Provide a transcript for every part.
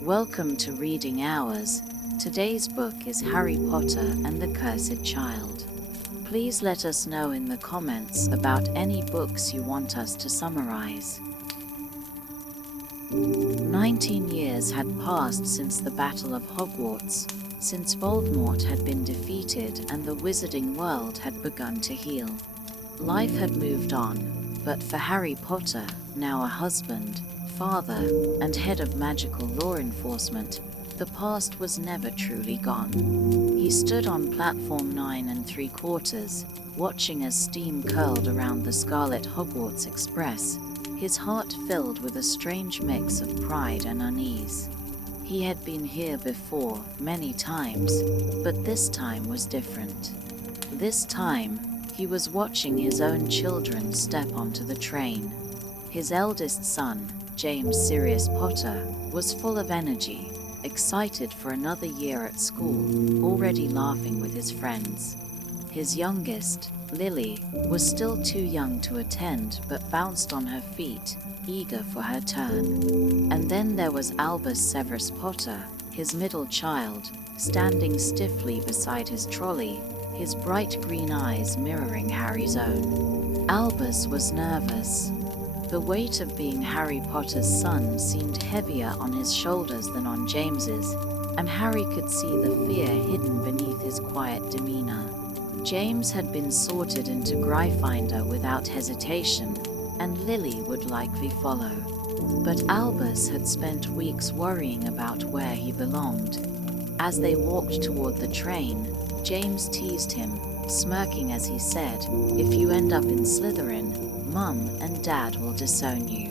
Welcome to Reading Hours. Today's book is Harry Potter and the Cursed Child. Please let us know in the comments about any books you want us to summarize. 19 years had passed since the Battle of Hogwarts, since Voldemort had been defeated and the wizarding world had begun to heal. Life had moved on, but for Harry Potter, now a husband, father, and head of magical law enforcement, the past was never truly gone. He stood on platform 9 3/4, watching as steam curled around the Scarlet Hogwarts Express, his heart filled with a strange mix of pride and unease. He had been here before, many times, but this time was different. This time, he was watching his own children step onto the train. His eldest son, James Sirius Potter, was full of energy, excited for another year at school, already laughing with his friends. His youngest, Lily, was still too young to attend but bounced on her feet, eager for her turn. And then there was Albus Severus Potter, his middle child, standing stiffly beside his trolley, his bright green eyes mirroring Harry's own. Albus was nervous. The weight of being Harry Potter's son seemed heavier on his shoulders than on James's, and Harry could see the fear hidden beneath his quiet demeanor. James had been sorted into Gryffindor without hesitation, and Lily would likely follow. But Albus had spent weeks worrying about where he belonged. As they walked toward the train, James teased him, smirking as he said, "If you end up in Slytherin, Mum and Dad will disown you."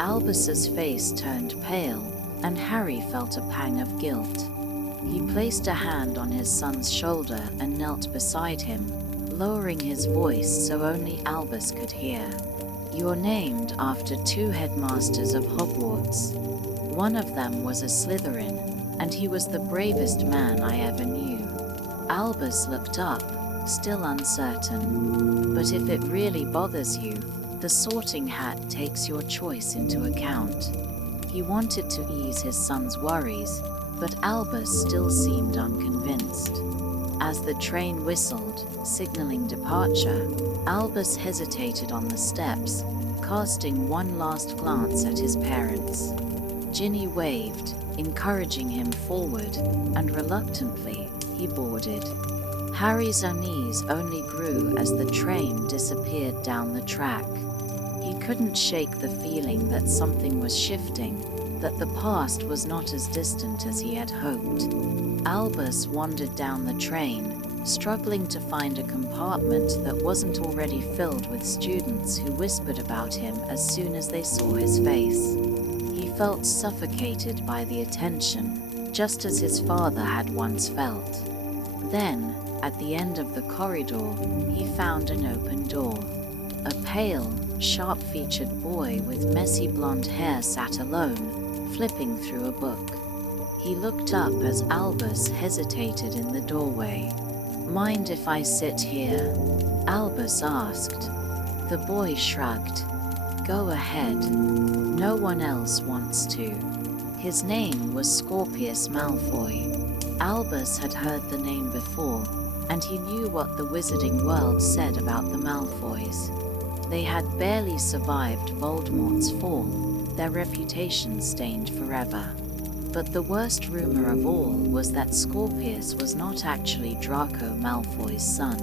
Albus's face turned pale, and Harry felt a pang of guilt. He placed a hand on his son's shoulder and knelt beside him, lowering his voice so only Albus could hear. "You're named after 2 headmasters of Hogwarts. One of them was a Slytherin, and he was the bravest man I ever knew." Albus looked up, still uncertain. "But if it really bothers you, the Sorting Hat takes your choice into account." He wanted to ease his son's worries, but Albus still seemed unconvinced. As the train whistled, signaling departure, Albus hesitated on the steps, casting one last glance at his parents. Ginny waved, encouraging him forward, and reluctantly, he boarded. Harry's unease only grew as the train disappeared down the track. He couldn't shake the feeling that something was shifting, that the past was not as distant as he had hoped. Albus wandered down the train, struggling to find a compartment that wasn't already filled with students who whispered about him as soon as they saw his face. He felt suffocated by the attention, just as his father had once felt. Then, at the end of the corridor, he found an open door. A pale, sharp-featured boy with messy blonde hair sat alone, flipping through a book. He looked up as Albus hesitated in the doorway. "Mind if I sit here?" Albus asked. The boy shrugged. "Go ahead. No one else wants to." His name was Scorpius Malfoy. Albus had heard the name before, and he knew what the wizarding world said about the Malfoys. They had barely survived Voldemort's fall, their reputation stained forever. But the worst rumor of all was that Scorpius was not actually Draco Malfoy's son.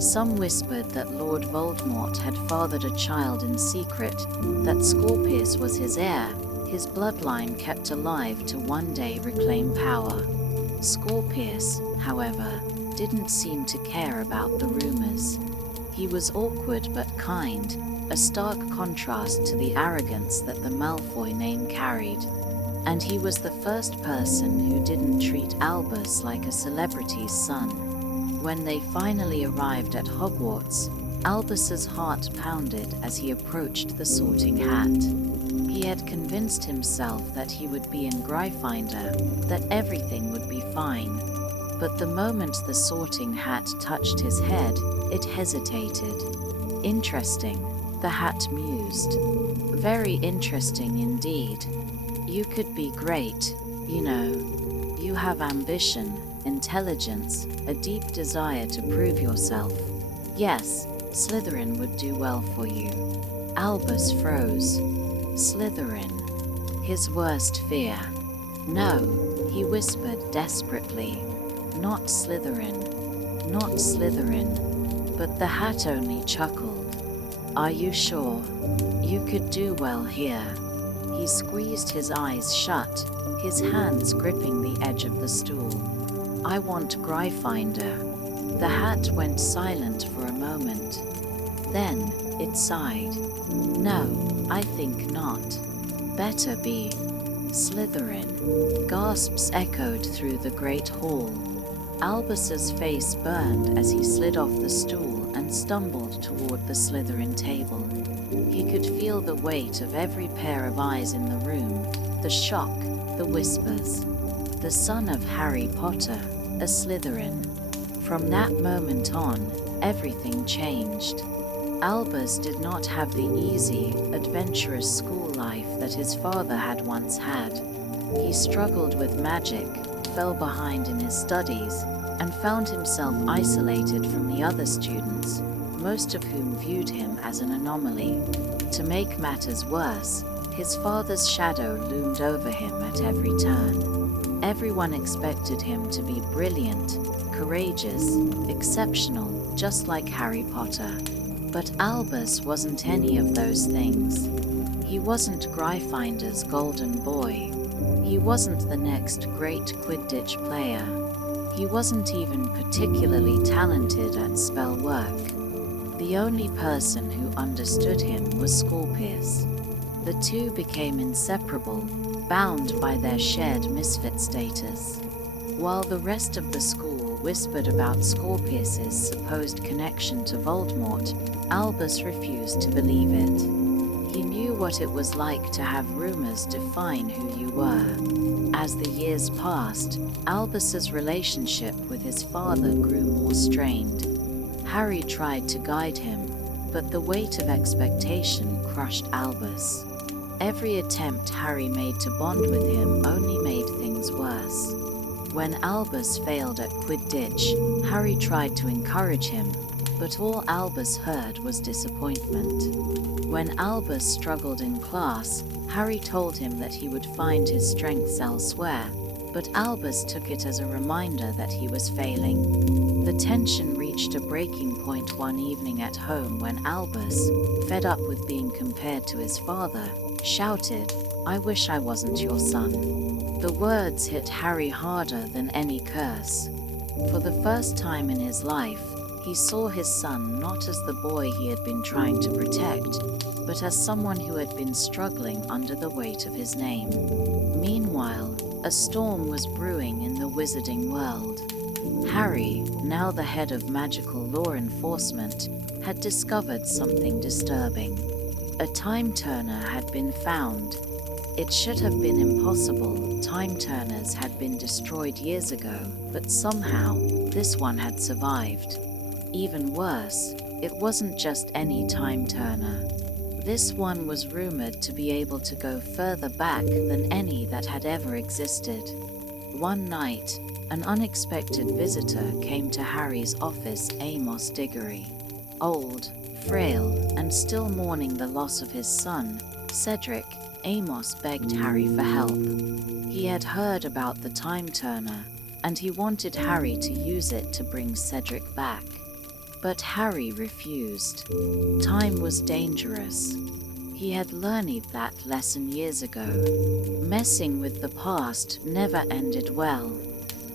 Some whispered that Lord Voldemort had fathered a child in secret, that Scorpius was his heir, his bloodline kept alive to one day reclaim power. Scorpius, however, didn't seem to care about the rumors. He was awkward but kind, a stark contrast to the arrogance that the Malfoy name carried. And he was the first person who didn't treat Albus like a celebrity's son. When they finally arrived at Hogwarts, Albus's heart pounded as he approached the Sorting Hat. He had convinced himself that he would be in Gryffindor, that everything would be fine. But the moment the Sorting Hat touched his head, it hesitated. Interesting, The hat mused. Very interesting indeed. You could be great, you know. You have ambition, intelligence, a deep desire to prove yourself. Yes, Slytherin would do well for you. Albus froze. Slytherin. His worst fear. No, he whispered desperately. Not Slytherin. Not Slytherin. But the hat only chuckled. Are you sure? You could do well here. He squeezed his eyes shut, his hands gripping the edge of the stool. I want Gryffindor. The hat went silent for a moment. Then, it sighed. No, I think not. Better be. Slytherin. Gasps echoed through the great hall. Albus's face burned as he slid off the stool and stumbled toward the Slytherin table. He could feel the weight of every pair of eyes in the room, the shock, the whispers. The son of Harry Potter, a Slytherin. From that moment on, everything changed. Albus did not have the easy, adventurous school life that his father had once had. He struggled with magic, fell behind in his studies, and found himself isolated from the other students, most of whom viewed him as an anomaly. To make matters worse, his father's shadow loomed over him at every turn. Everyone expected him to be brilliant, courageous, exceptional, just like Harry Potter. But Albus wasn't any of those things. He wasn't Gryffindor's golden boy. He wasn't the next great Quidditch player. He wasn't even particularly talented at spell work. The only person who understood him was Scorpius. The two became inseparable, bound by their shared misfit status. While the rest of the school whispered about Scorpius's supposed connection to Voldemort, Albus refused to believe it. He knew what it was like to have rumors define who you were. As the years passed, Albus's relationship with his father grew more strained. Harry tried to guide him, but the weight of expectation crushed Albus. Every attempt Harry made to bond with him only made things worse. When Albus failed at Quidditch, Harry tried to encourage him, but all Albus heard was disappointment. When Albus struggled in class, Harry told him that he would find his strengths elsewhere, but Albus took it as a reminder that he was failing. The tension reached a breaking point one evening at home when Albus, fed up with being compared to his father, shouted, "I wish I wasn't your son." The words hit Harry harder than any curse. For the first time in his life, he saw his son not as the boy he had been trying to protect, but as someone who had been struggling under the weight of his name. Meanwhile, a storm was brewing in the wizarding world. Harry, now the head of magical law enforcement, had discovered something disturbing. A time turner had been found. It should have been impossible. Time turners had been destroyed years ago, but somehow, this one had survived. Even worse, it wasn't just any time turner. This one was rumored to be able to go further back than any that had ever existed. One night, an unexpected visitor came to Harry's office, Amos Diggory. Old, frail, and still mourning the loss of his son, Cedric, Amos begged Harry for help. He had heard about the time turner, and he wanted Harry to use it to bring Cedric back. But Harry refused. Time was dangerous. He had learned that lesson years ago. Messing with the past never ended well.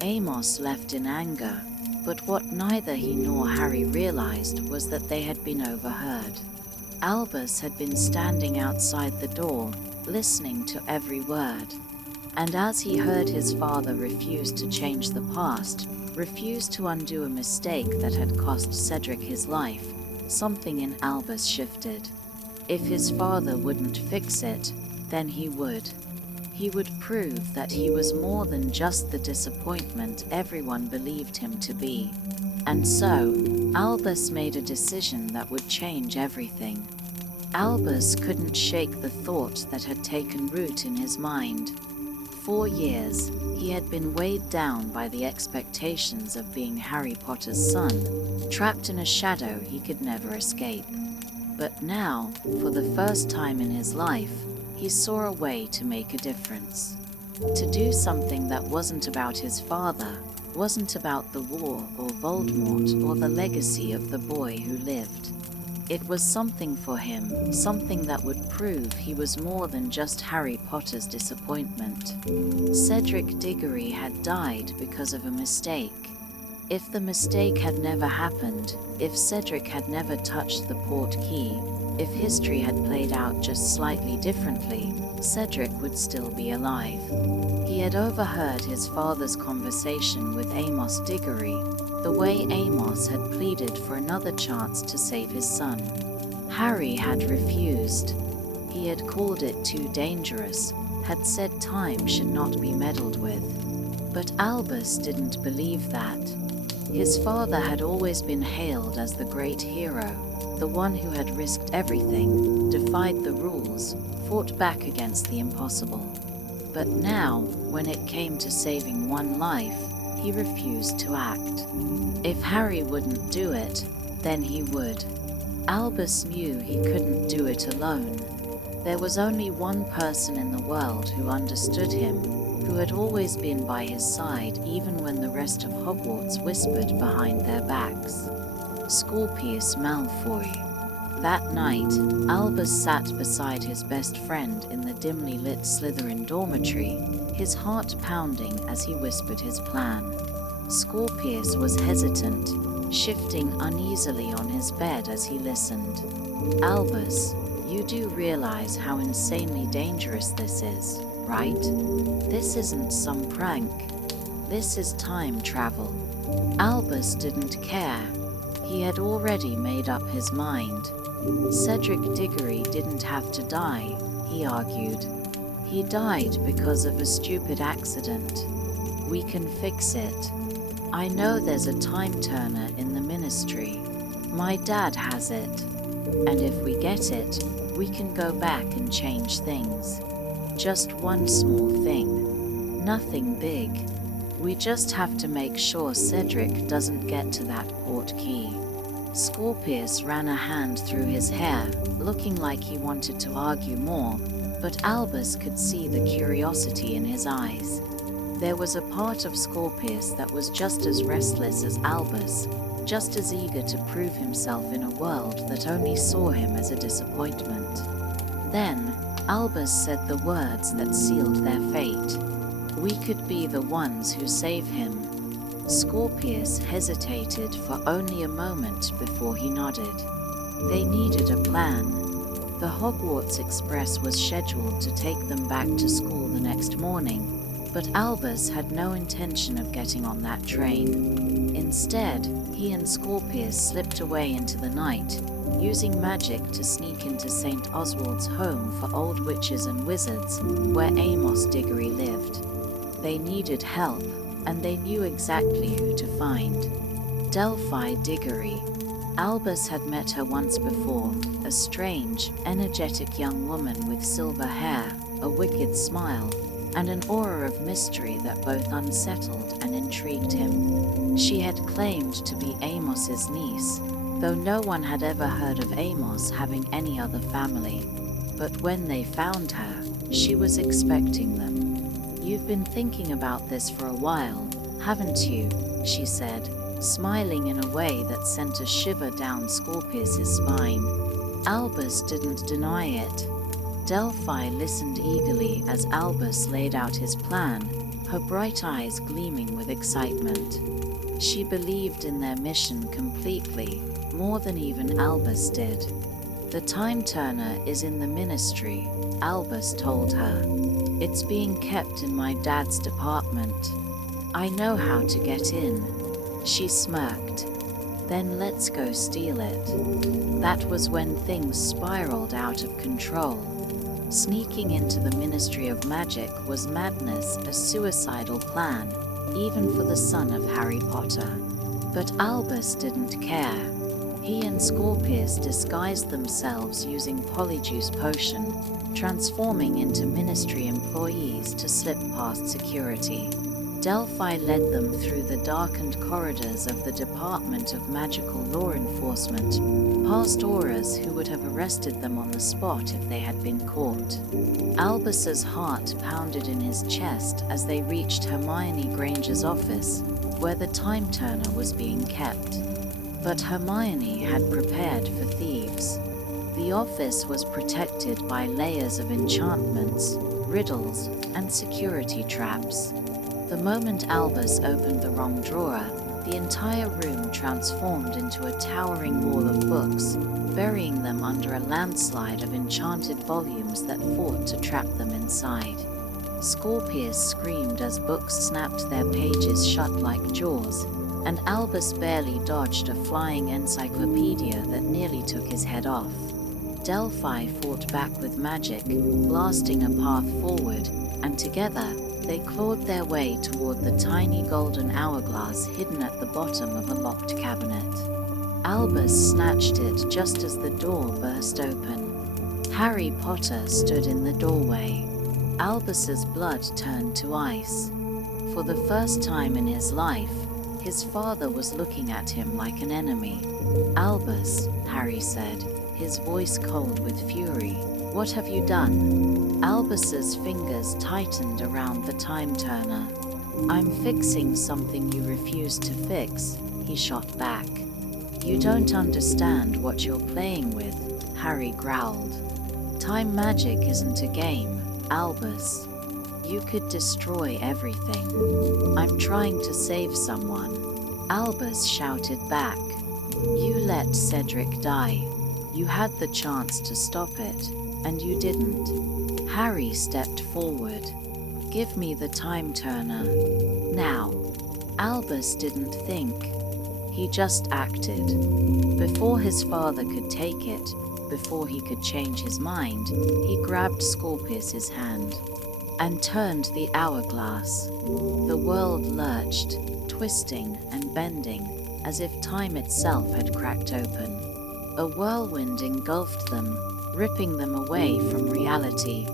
Amos left in anger, but what neither he nor Harry realized was that they had been overheard. Albus had been standing outside the door, listening to every word. And as he heard his father refuse to change the past, refused to undo a mistake that had cost Cedric his life, something in Albus shifted. If his father wouldn't fix it, then he would. He would prove that he was more than just the disappointment everyone believed him to be. And so, Albus made a decision that would change everything. Albus couldn't shake the thought that had taken root in his mind. 4 years, he had been weighed down by the expectations of being Harry Potter's son, trapped in a shadow he could never escape. But now, for the first time in his life, he saw a way to make a difference. To do something that wasn't about his father, wasn't about the war or Voldemort or the legacy of the boy who lived. It was something for him, something that would prove he was more than just Harry Potter's disappointment. Cedric Diggory had died because of a mistake. If the mistake had never happened, if Cedric had never touched the port key, if history had played out just slightly differently, Cedric would still be alive. He had overheard his father's conversation with Amos Diggory, the way Amos had pleaded for another chance to save his son. Harry had refused. He had called it too dangerous, had said time should not be meddled with. But Albus didn't believe that. His father had always been hailed as the great hero, the one who had risked everything, defied the rules, fought back against the impossible. But now, when it came to saving one life, he refused to act. If Harry wouldn't do it, then he would. Albus knew he couldn't do it alone. There was only one person in the world who understood him, who had always been by his side even when the rest of Hogwarts whispered behind their backs. Scorpius Malfoy. That night, Albus sat beside his best friend in the dimly lit Slytherin dormitory, his heart pounding as he whispered his plan. Scorpius was hesitant, shifting uneasily on his bed as he listened. "Albus, you do realize how insanely dangerous this is, right? This isn't some prank. This is time travel." Albus didn't care. He had already made up his mind. Cedric Diggory didn't have to die, he argued. He died because of a stupid accident. We can fix it. I know there's a time turner in the ministry. My dad has it. And if we get it, we can go back and change things. Just one small thing. Nothing big. We just have to make sure Cedric doesn't get to that port key. Scorpius ran a hand through his hair, looking like he wanted to argue more, but Albus could see the curiosity in his eyes. There was a part of Scorpius that was just as restless as Albus, just as eager to prove himself in a world that only saw him as a disappointment. Then, Albus said the words that sealed their fate. "We could be the ones who save him." Scorpius hesitated for only a moment before he nodded. They needed a plan. The Hogwarts Express was scheduled to take them back to school the next morning, but Albus had no intention of getting on that train. Instead, he and Scorpius slipped away into the night, using magic to sneak into St. Oswald's home for old witches and wizards, where Amos Diggory lived. They needed help, and they knew exactly who to find. Delphi Diggory. Albus had met her once before, a strange, energetic young woman with silver hair, a wicked smile, and an aura of mystery that both unsettled and intrigued him. She had claimed to be Amos's niece, though no one had ever heard of Amos having any other family. But when they found her, she was expecting them. "You've been thinking about this for a while, haven't you?" she said, smiling in a way that sent a shiver down Scorpius's spine. Albus didn't deny it. Delphi listened eagerly as Albus laid out his plan, her bright eyes gleaming with excitement. She believed in their mission completely, more than even Albus did. "The time turner is in the ministry," Albus told her. "It's being kept in my dad's department. I know how to get in." She smirked. "Then let's go steal it." That was when things spiraled out of control. Sneaking into the Ministry of Magic was madness, a suicidal plan, even for the son of Harry Potter. But Albus didn't care. He and Scorpius disguised themselves using Polyjuice Potion, transforming into Ministry employees to slip past security. Delphi led them through the darkened corridors of the Department of Magical Law Enforcement, past auras who would have arrested them on the spot if they had been caught. Albus's heart pounded in his chest as they reached Hermione Granger's office, where the time turner was being kept. But Hermione had prepared for thieves. The office was protected by layers of enchantments, riddles, and security traps. The moment Albus opened the wrong drawer, the entire room transformed into a towering wall of books, burying them under a landslide of enchanted volumes that fought to trap them inside. Scorpius screamed as books snapped their pages shut like jaws, and Albus barely dodged a flying encyclopedia that nearly took his head off. Delphi fought back with magic, blasting a path forward, and together, they clawed their way toward the tiny golden hourglass hidden at the bottom of a locked cabinet. Albus snatched it just as the door burst open. Harry Potter stood in the doorway. Albus's blood turned to ice. For the first time in his life, his father was looking at him like an enemy. "Albus," Harry said, his voice cold with fury, "what have you done?" Albus's fingers tightened around the time turner. "I'm fixing something you refuse to fix," he shot back. "You don't understand what you're playing with," Harry growled. "Time magic isn't a game, Albus. You could destroy everything. I'm trying to save someone." Albus shouted back. "You let Cedric die. You had the chance to stop it, and you didn't." Harry stepped forward. "Give me the time turner. Now." Albus didn't think. He just acted. Before his father could take it, before he could change his mind, he grabbed Scorpius's hand and turned the hourglass. The world lurched, twisting and bending, as if time itself had cracked open. A whirlwind engulfed them, ripping them away from reality.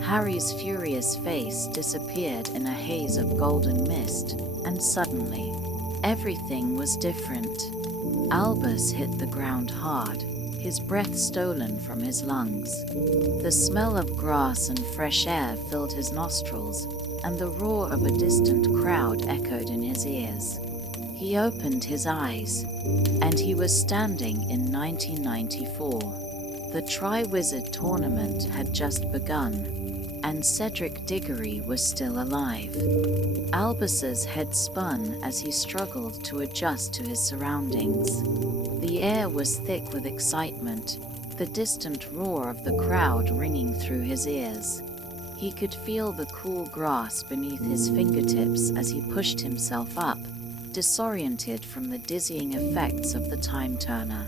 Harry's furious face disappeared in a haze of golden mist, and suddenly, everything was different. Albus hit the ground hard, his breath stolen from his lungs. The smell of grass and fresh air filled his nostrils, and the roar of a distant crowd echoed in his ears. He opened his eyes, and he was standing in 1994. The Triwizard Tournament had just begun, and Cedric Diggory was still alive. Albus's head spun as he struggled to adjust to his surroundings. The air was thick with excitement, the distant roar of the crowd ringing through his ears. He could feel the cool grass beneath his fingertips as he pushed himself up, disoriented from the dizzying effects of the time turner.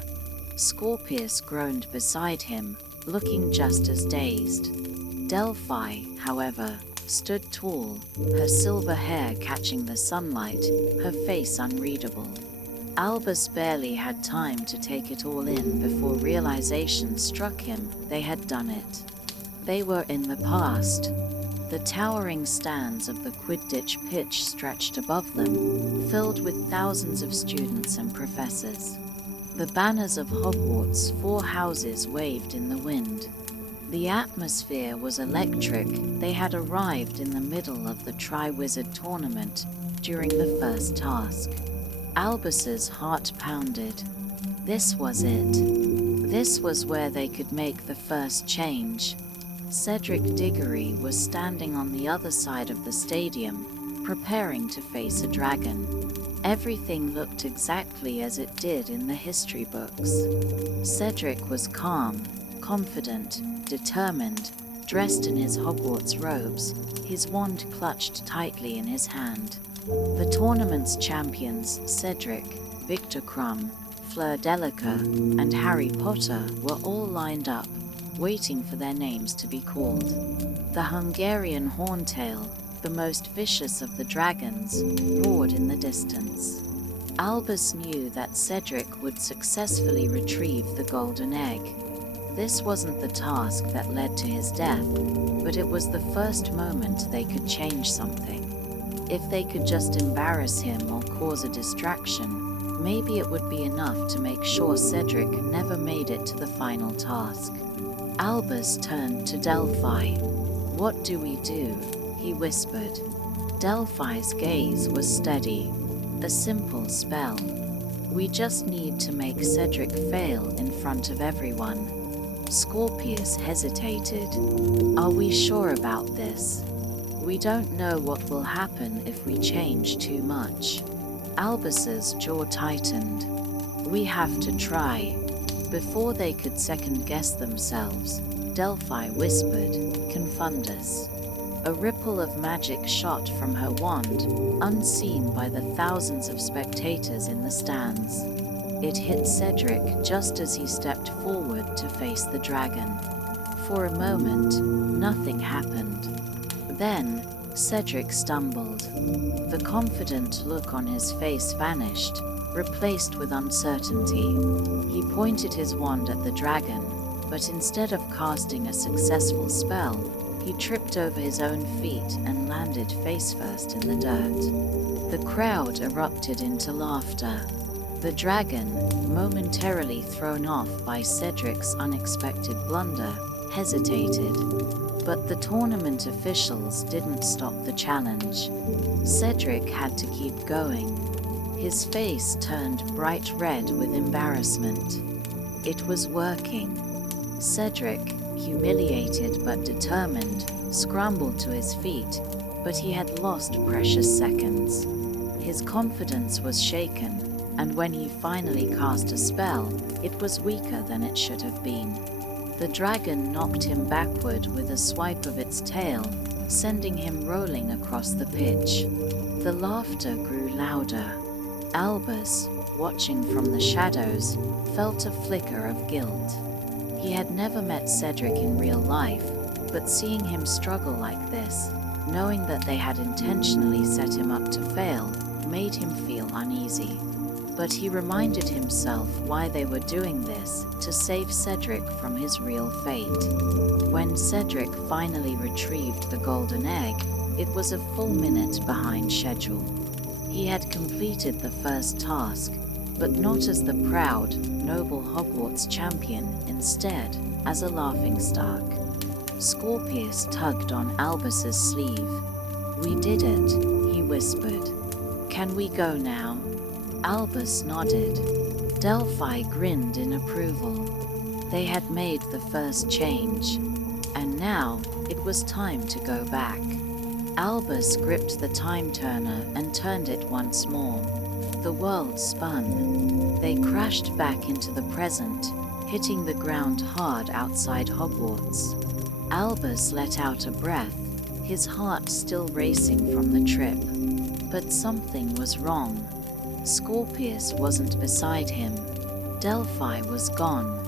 Scorpius groaned beside him, looking just as dazed. Delphi, however, stood tall, her silver hair catching the sunlight, her face unreadable. Albus barely had time to take it all in before realization struck him they had done it. They were in the past. The towering stands of the Quidditch pitch stretched above them, filled with thousands of students and professors. The banners of Hogwarts' 4 houses waved in the wind. The atmosphere was electric. They had arrived in the middle of the Triwizard Tournament during the first task. Albus's heart pounded. This was it. This was where they could make the first change. Cedric Diggory was standing on the other side of the stadium, preparing to face a dragon. Everything looked exactly as it did in the history books. Cedric was calm, confident, determined, dressed in his Hogwarts robes, his wand clutched tightly in his hand. The tournament's champions, Cedric, Victor Krum, Fleur Delacour, and Harry Potter were all lined up, waiting for their names to be called. The Hungarian Horntail, the most vicious of the dragons, roared in the distance. Albus knew that Cedric would successfully retrieve the golden egg. This wasn't the task that led to his death, but it was the first moment they could change something. If they could just embarrass him or cause a distraction, maybe it would be enough to make sure Cedric never made it to the final task. Albus turned to Delphi. "What do we do?" he whispered. Delphi's gaze was steady. "A simple spell. We just need to make Cedric fail in front of everyone." Scorpius hesitated. "Are we sure about this? We don't know what will happen if we change too much." Albus's jaw tightened. "We have to try." Before they could second-guess themselves, Delphi whispered, "Confundus." A ripple of magic shot from her wand, unseen by the thousands of spectators in the stands. It hit Cedric just as he stepped forward to face the dragon. For a moment, nothing happened. Then, Cedric stumbled. The confident look on his face vanished, replaced with uncertainty. He pointed his wand at the dragon, but instead of casting a successful spell, he tripped over his own feet and landed face-first in the dirt. The crowd erupted into laughter. The dragon, momentarily thrown off by Cedric's unexpected blunder, hesitated. But the tournament officials didn't stop the challenge. Cedric had to keep going. His face turned bright red with embarrassment. It was working. Cedric, humiliated but determined, scrambled to his feet, but he had lost precious seconds. His confidence was shaken, and when he finally cast a spell, it was weaker than it should have been. The dragon knocked him backward with a swipe of its tail, sending him rolling across the pitch. The laughter grew louder. Albus, watching from the shadows, felt a flicker of guilt. He had never met Cedric in real life, but seeing him struggle like this, knowing that they had intentionally set him up to fail, made him feel uneasy. But he reminded himself why they were doing this, to save Cedric from his real fate. When Cedric finally retrieved the golden egg, it was a full minute behind schedule. He had completed the first task, but not as the proud, noble Hogwarts champion, instead as a laughingstock. Scorpius tugged on Albus's sleeve. "We did it," he whispered. "Can we go now?" Albus nodded. Delphi grinned in approval. They had made the first change, and now it was time to go back. Albus gripped the time turner and turned it once more. The world spun. They crashed back into the present, hitting the ground hard outside Hogwarts. Albus let out a breath, his heart still racing from the trip. But something was wrong. Scorpius wasn't beside him. Delphi was gone.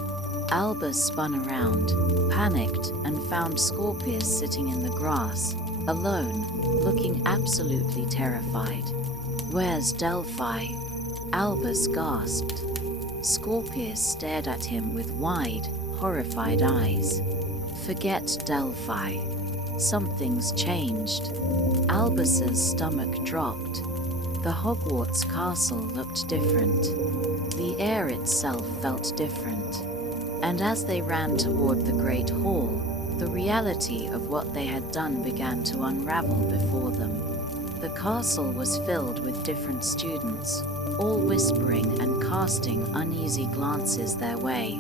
Albus spun around, panicked, and found Scorpius sitting in the grass, alone, looking absolutely terrified. "Where's Delphi?" Albus gasped. Scorpius stared at him with wide, horrified eyes. "Forget Delphi. Something's changed." Albus's stomach dropped. The Hogwarts castle looked different. The air itself felt different. And as they ran toward the Great Hall, the reality of what they had done began to unravel before them. The castle was filled with different students, all whispering and casting uneasy glances their way.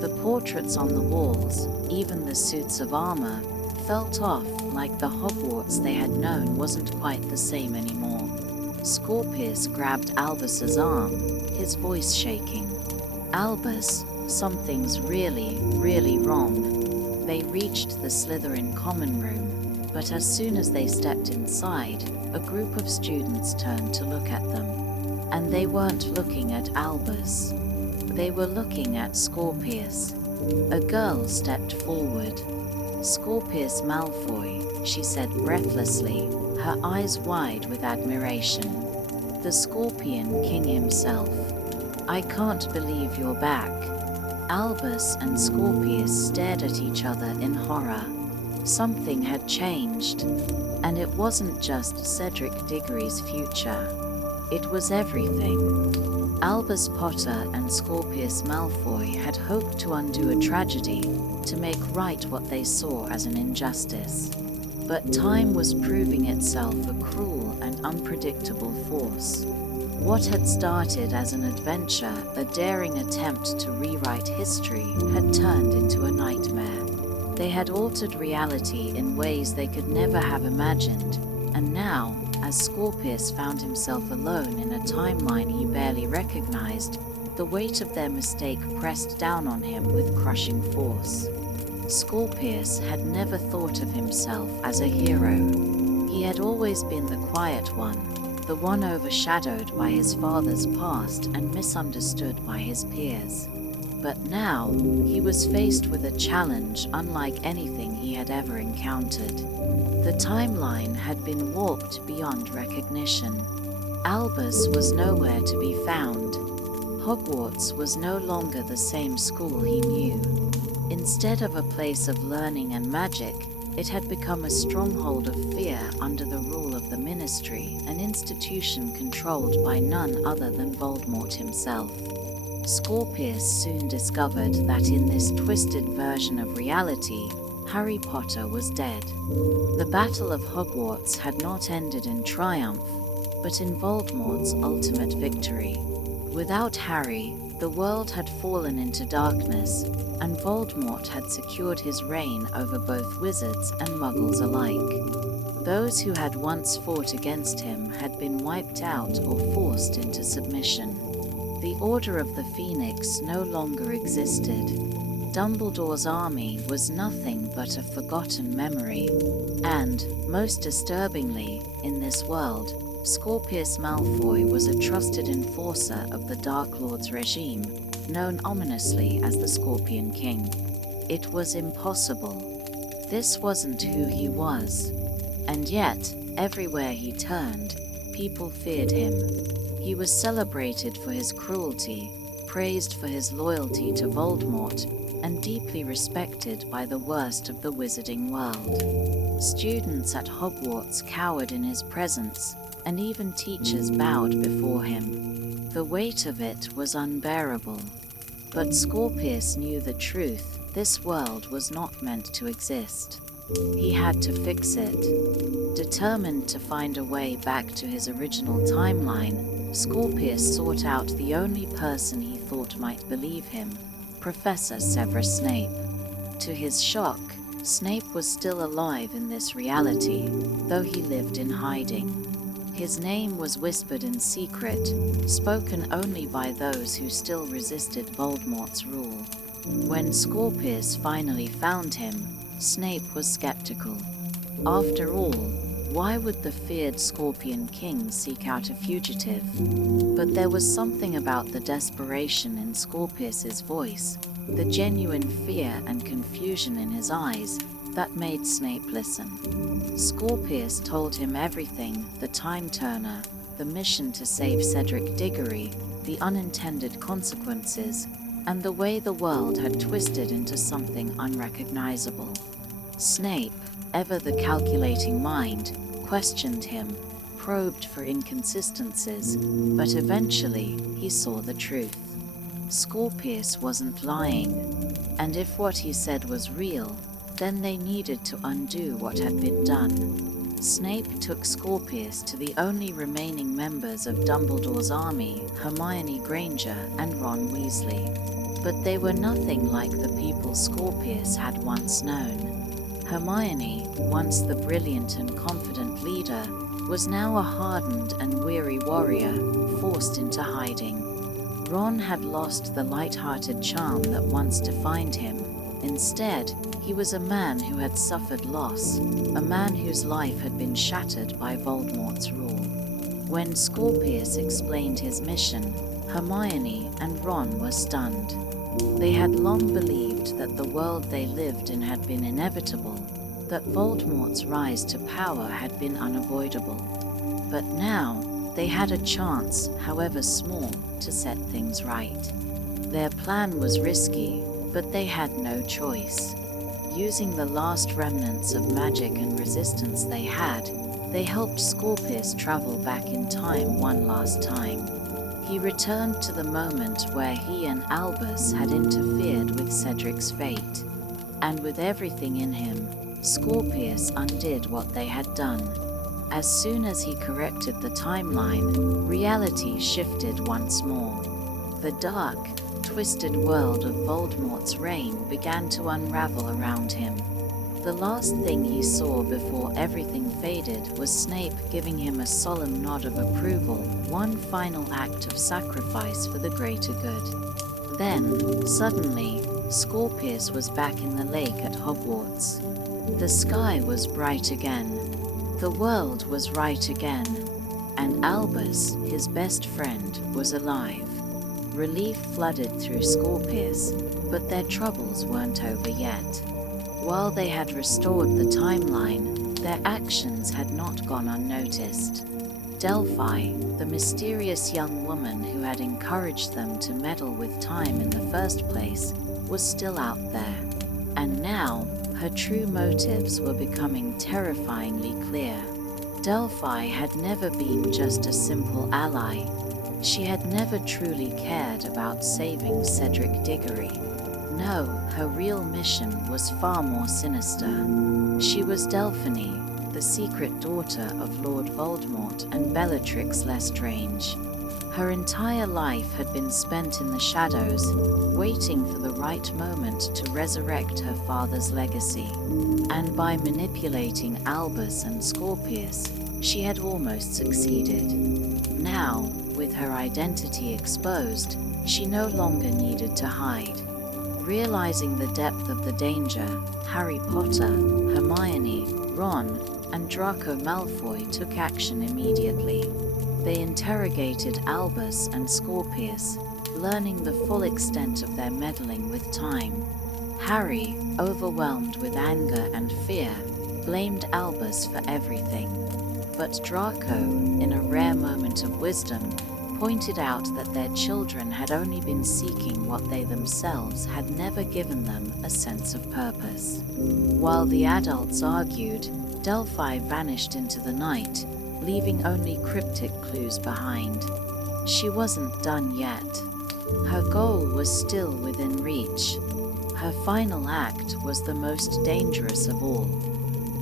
The portraits on the walls, even the suits of armor, felt off, like the Hogwarts they had known wasn't quite the same anymore. Scorpius grabbed Albus's arm, his voice shaking. "Albus, something's really, really wrong." They reached the Slytherin common room, but as soon as they stepped inside, a group of students turned to look at them. And they weren't looking at Albus. They were looking at Scorpius. A girl stepped forward. "Scorpius Malfoy," she said breathlessly, her eyes wide with admiration. the Scorpion King himself. "I can't believe you're back." Albus and Scorpius stared at each other in horror. Something had changed, and it wasn't just Cedric Diggory's future. It was everything. Albus Potter and Scorpius Malfoy had hoped to undo a tragedy, to make right what they saw as an injustice. But time was proving itself a cruel and unpredictable force. What had started as an adventure, a daring attempt to rewrite history, had turned into a nightmare. They had altered reality in ways they could never have imagined, and now, as Scorpius found himself alone in a timeline he barely recognized, the weight of their mistake pressed down on him with crushing force. Scorpius had never thought of himself as a hero. He had always been the quiet one, the one overshadowed by his father's past and misunderstood by his peers. But now, he was faced with a challenge unlike anything he had ever encountered. The timeline had been warped beyond recognition. Albus was nowhere to be found. Hogwarts was no longer the same school he knew. Instead of a place of learning and magic, it had become a stronghold of fear under the rule of the Ministry, an institution controlled by none other than Voldemort himself. Scorpius soon discovered that in this twisted version of reality, Harry Potter was dead. The Battle of Hogwarts had not ended in triumph, but in Voldemort's ultimate victory. Without Harry, the world had fallen into darkness, and Voldemort had secured his reign over both wizards and muggles alike. Those who had once fought against him had been wiped out or forced into submission. The Order of the Phoenix no longer existed. Dumbledore's army was nothing but a forgotten memory. And, most disturbingly, in this world, Scorpius Malfoy was a trusted enforcer of the Dark Lord's regime, known ominously as the Scorpion King. It was impossible. This wasn't who he was. And yet, everywhere he turned, people feared him. He was celebrated for his cruelty, praised for his loyalty to Voldemort, and deeply respected by the worst of the wizarding world. Students at Hogwarts cowered in his presence, and even teachers bowed before him. The weight of it was unbearable. But Scorpius knew the truth: this world was not meant to exist. He had to fix it. Determined to find a way back to his original timeline, Scorpius sought out the only person he thought might believe him, Professor Severus Snape. To his shock, Snape was still alive in this reality, though he lived in hiding. His name was whispered in secret, spoken only by those who still resisted Voldemort's rule. When Scorpius finally found him, Snape was skeptical. After all, why would the feared Scorpion King seek out a fugitive? But there was something about the desperation in Scorpius's voice, the genuine fear and confusion in his eyes, that made Snape listen. Scorpius told him everything: the time turner, the mission to save Cedric Diggory, the unintended consequences, and the way the world had twisted into something unrecognizable. Snape, ever the calculating mind, questioned him, probed for inconsistencies, but eventually he saw the truth. Scorpius wasn't lying, and if what he said was real, then they needed to undo what had been done. Snape took Scorpius to the only remaining members of Dumbledore's army, Hermione Granger and Ron Weasley. But they were nothing like the people Scorpius had once known. Hermione, once the brilliant and confident leader, was now a hardened and weary warrior, forced into hiding. Ron had lost the light-hearted charm that once defined him. Instead, he was a man who had suffered loss, a man whose life had been shattered by Voldemort's rule. When Scorpius explained his mission, Hermione and Ron were stunned. They had long believed that the world they lived in had been inevitable, that Voldemort's rise to power had been unavoidable. But now, They had a chance, however small, to set things right. Their plan was risky, but they had no choice. Using the last remnants of magic and resistance they had, they helped Scorpius travel back in time one last time. He returned to the moment where he and Albus had interfered with Cedric's fate. And with everything in him, Scorpius undid what they had done. As soon as he corrected the timeline, reality shifted once more. The dark, twisted world of Voldemort's reign began to unravel around him. The last thing he saw before everything faded was Snape giving him a solemn nod of approval, one final act of sacrifice for the greater good. Then, suddenly, Scorpius was back in the lake at Hogwarts. The sky was bright again. The world was right again. And Albus, his best friend, was alive. Relief flooded through Scorpius, but their troubles weren't over yet. While they had restored the timeline, their actions had not gone unnoticed. Delphi, the mysterious young woman who had encouraged them to meddle with time in the first place, was still out there. And now, her true motives were becoming terrifyingly clear. Delphi had never been just a simple ally. She had never truly cared about saving Cedric Diggory. No, her real mission was far more sinister. She was Delphine, the secret daughter of Lord Voldemort and Bellatrix Lestrange. Her entire life had been spent in the shadows, waiting for the right moment to resurrect her father's legacy. And by manipulating Albus and Scorpius, she had almost succeeded. Now, with her identity exposed, she no longer needed to hide. Realizing the depth of the danger, Harry Potter, Hermione, Ron, and Draco Malfoy took action immediately. They interrogated Albus and Scorpius, learning the full extent of their meddling with time. Harry, overwhelmed with anger and fear, blamed Albus for everything. But Draco, in a rare moment of wisdom, pointed out that their children had only been seeking what they themselves had never given them, a sense of purpose. While the adults argued, Delphi vanished into the night, leaving only cryptic clues behind. She wasn't done yet. Her goal was still within reach. Her final act was the most dangerous of all.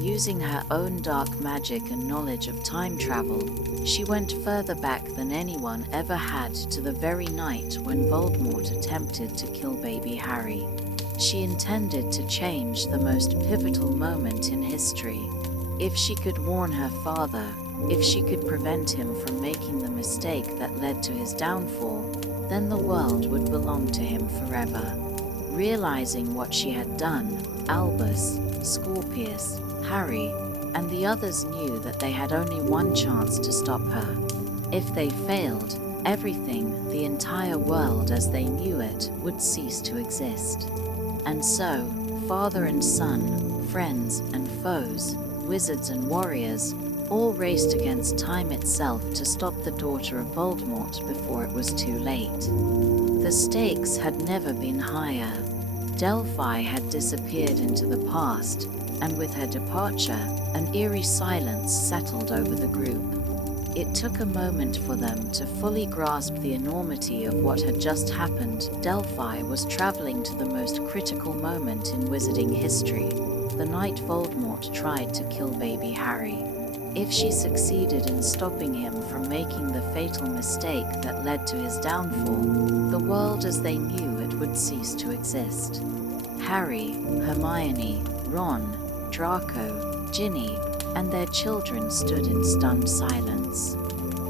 Using her own dark magic and knowledge of time travel, she went further back than anyone ever had to the very night when Voldemort attempted to kill baby Harry. She intended to change the most pivotal moment in history. If she could warn her father, if she could prevent him from making the mistake that led to his downfall, then the world would belong to him forever. Realizing what she had done, Albus, Scorpius, Harry, and the others knew that they had only one chance to stop her. If they failed, everything, the entire world as they knew it, would cease to exist. And so, father and son, friends and foes, wizards and warriors, all raced against time itself to stop the daughter of Voldemort before it was too late. The stakes had never been higher. Delphi had disappeared into the past, and with her departure, an eerie silence settled over the group. It took a moment for them to fully grasp the enormity of what had just happened. Delphi was traveling to the most critical moment in wizarding history, the night Voldemort tried to kill baby Harry. If she succeeded in stopping him from making the fatal mistake that led to his downfall, the world as they knew it would cease to exist. Harry, Hermione, Ron, Draco, Ginny, and their children stood in stunned silence.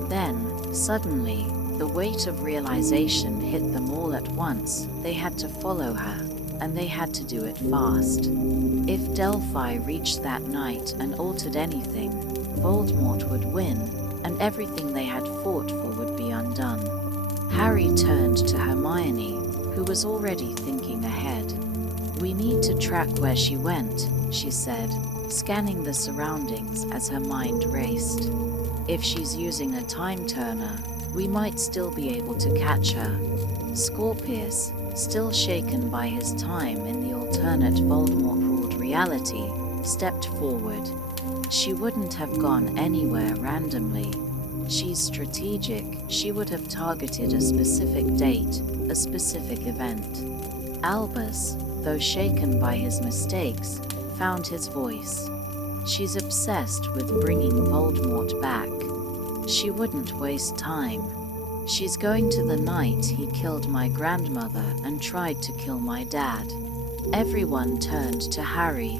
Then, suddenly, the weight of realization hit them all at once. They had to follow her, and they had to do it fast. If Delphi reached that night and altered anything, Voldemort would win, and everything they had fought for would be undone. Harry turned to Hermione, who was already thinking ahead. "We need to track where she went," she said, scanning the surroundings as her mind raced. If she's using a time turner, we might still be able to catch her. Scorpius, still shaken by his time in the alternate Voldemort-ruled reality, stepped forward. She wouldn't have gone anywhere randomly. She's strategic. She would have targeted a specific date, a specific event. Albus, though shaken by his mistakes, found his voice. She's obsessed with bringing Voldemort back. She wouldn't waste time. She's going to the night he killed my grandmother and tried to kill my dad. Everyone turned to Harry.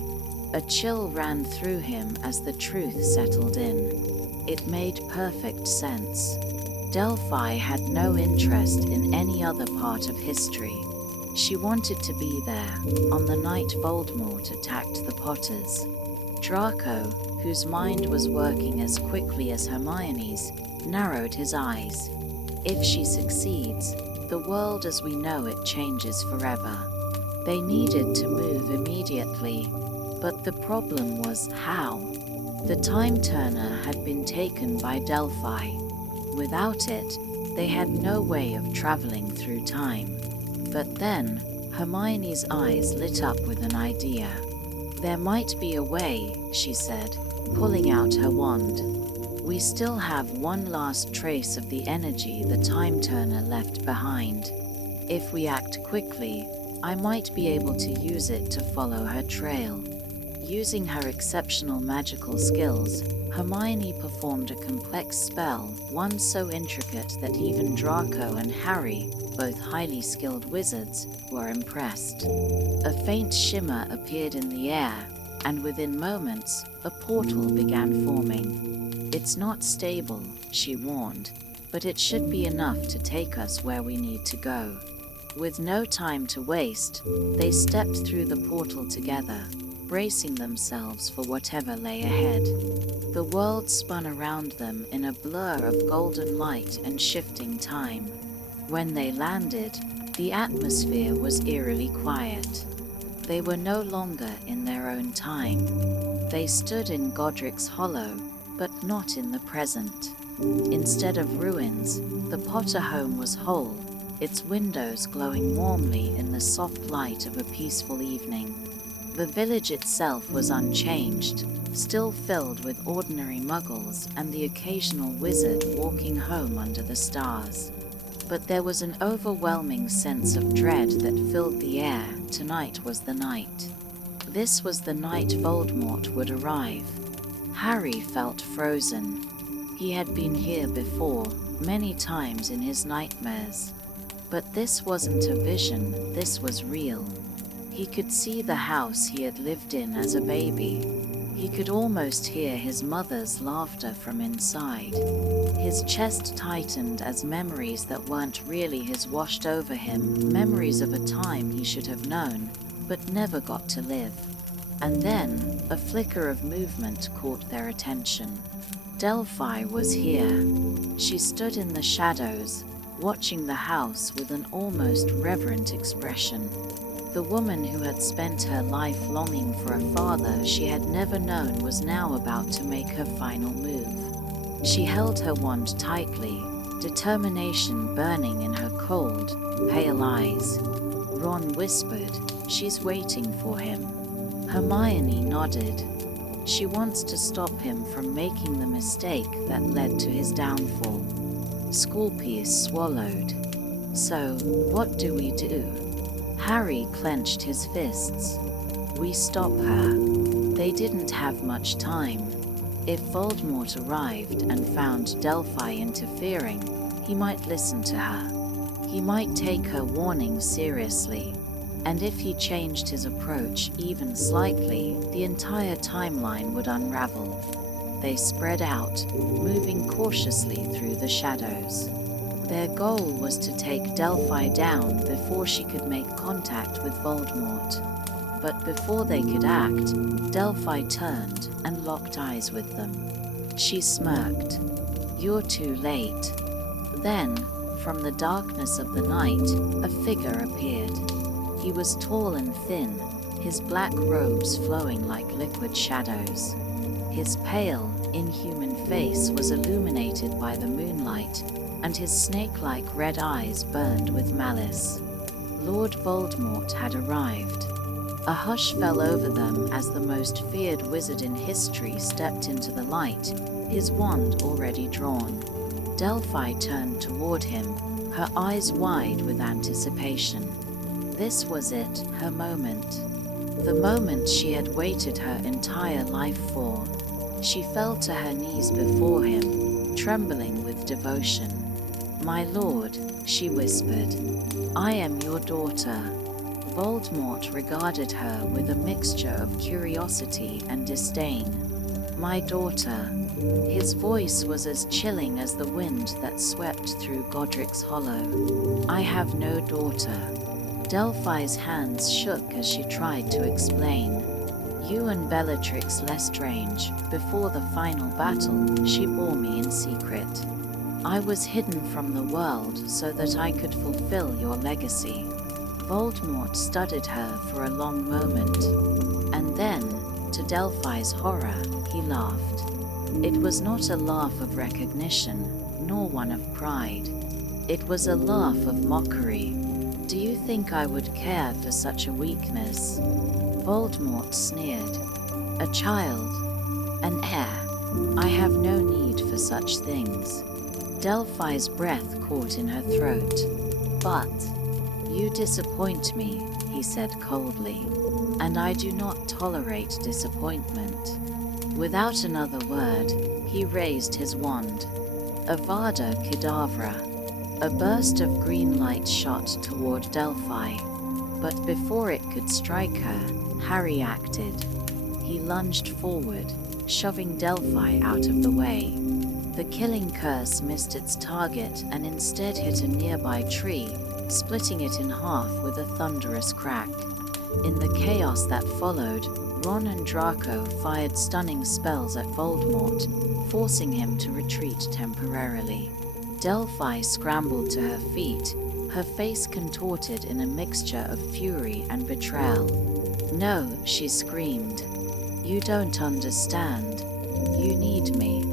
A chill ran through him as the truth settled in. It made perfect sense. Delphi had no interest in any other part of history. She wanted to be there, on the night Voldemort attacked the Potters. Draco, whose mind was working as quickly as Hermione's, narrowed his eyes. If she succeeds, the world as we know it changes forever. They needed to move immediately, but the problem was how. The time turner had been taken by Delphi. Without it, they had no way of traveling through time. But then, Hermione's eyes lit up with an idea. There might be a way, she said, pulling out her wand. We still have one last trace of the energy the time turner left behind. If we act quickly, I might be able to use it to follow her trail. Using her exceptional magical skills, Hermione performed a complex spell, one so intricate that even Draco and Harry, both highly skilled wizards, were impressed. A faint shimmer appeared in the air, and within moments, a portal began forming. It's not stable, she warned, but it should be enough to take us where we need to go. With no time to waste, they stepped through the portal together, bracing themselves for whatever lay ahead. The world spun around them in a blur of golden light and shifting time. When they landed, the atmosphere was eerily quiet. They were no longer in their own time. They stood in Godric's Hollow, but not in the present. Instead of ruins, the Potter home was whole, its windows glowing warmly in the soft light of a peaceful evening. The village itself was unchanged, still filled with ordinary muggles and the occasional wizard walking home under the stars. But there was an overwhelming sense of dread that filled the air. Tonight was the night. This was the night Voldemort would arrive. Harry felt frozen. He had been here before, many times in his nightmares. But this wasn't a vision, this was real. He could see the house he had lived in as a baby. He could almost hear his mother's laughter from inside. His chest tightened as memories that weren't really his washed over him, memories of a time he should have known, but never got to live. And then, a flicker of movement caught their attention. Delphi was here. She stood in the shadows, watching the house with an almost reverent expression. The woman who had spent her life longing for a father she had never known was now about to make her final move. She held her wand tightly, determination burning in her cold, pale eyes. Ron whispered, "She's waiting for him." Hermione nodded. She wants to stop him from making the mistake that led to his downfall. Scorpius swallowed. So, what do we do? Harry clenched his fists. We stop her. They didn't have much time. If Voldemort arrived and found Delphi interfering, he might listen to her. He might take her warning seriously. And if he changed his approach even slightly, the entire timeline would unravel. They spread out, moving cautiously through the shadows. Their goal was to take Delphi down before she could make contact with Voldemort. But before they could act, Delphi turned and locked eyes with them. She smirked. "You're too late." Then, from the darkness of the night, a figure appeared. He was tall and thin, his black robes flowing like liquid shadows. His pale, inhuman face was illuminated by the moonlight, and his snake-like red eyes burned with malice. Lord Voldemort had arrived. A hush fell over them as the most feared wizard in history stepped into the light, his wand already drawn. Delphi turned toward him, her eyes wide with anticipation. This was it, her moment. The moment she had waited her entire life for. She fell to her knees before him, trembling with devotion. "My lord," she whispered, "I am your daughter." Voldemort regarded her with a mixture of curiosity and disdain. "My daughter." His voice was as chilling as the wind that swept through Godric's Hollow. "I have no daughter." Delphi's hands shook as she tried to explain. "You and Bellatrix Lestrange, before the final battle, she bore me in secret. I was hidden from the world so that I could fulfill your legacy." Voldemort studied her for a long moment, and then, to Delphi's horror, he laughed. It was not a laugh of recognition, nor one of pride. It was a laugh of mockery. "Do you think I would care for such a weakness?" Voldemort sneered. "A child, an heir. I have no need for such things." Delphi's breath caught in her throat. "But you disappoint me," he said coldly, "and I do not tolerate disappointment." Without another word, he raised his wand. Avada Kedavra. A burst of green light shot toward Delphi, but before it could strike her, Harry acted. He lunged forward, shoving Delphi out of the way. The killing curse missed its target and instead hit a nearby tree, splitting it in half with a thunderous crack. In the chaos that followed, Ron and Draco fired stunning spells at Voldemort, forcing him to retreat temporarily. Delphi scrambled to her feet, her face contorted in a mixture of fury and betrayal. "No," she screamed. "You don't understand. You need me."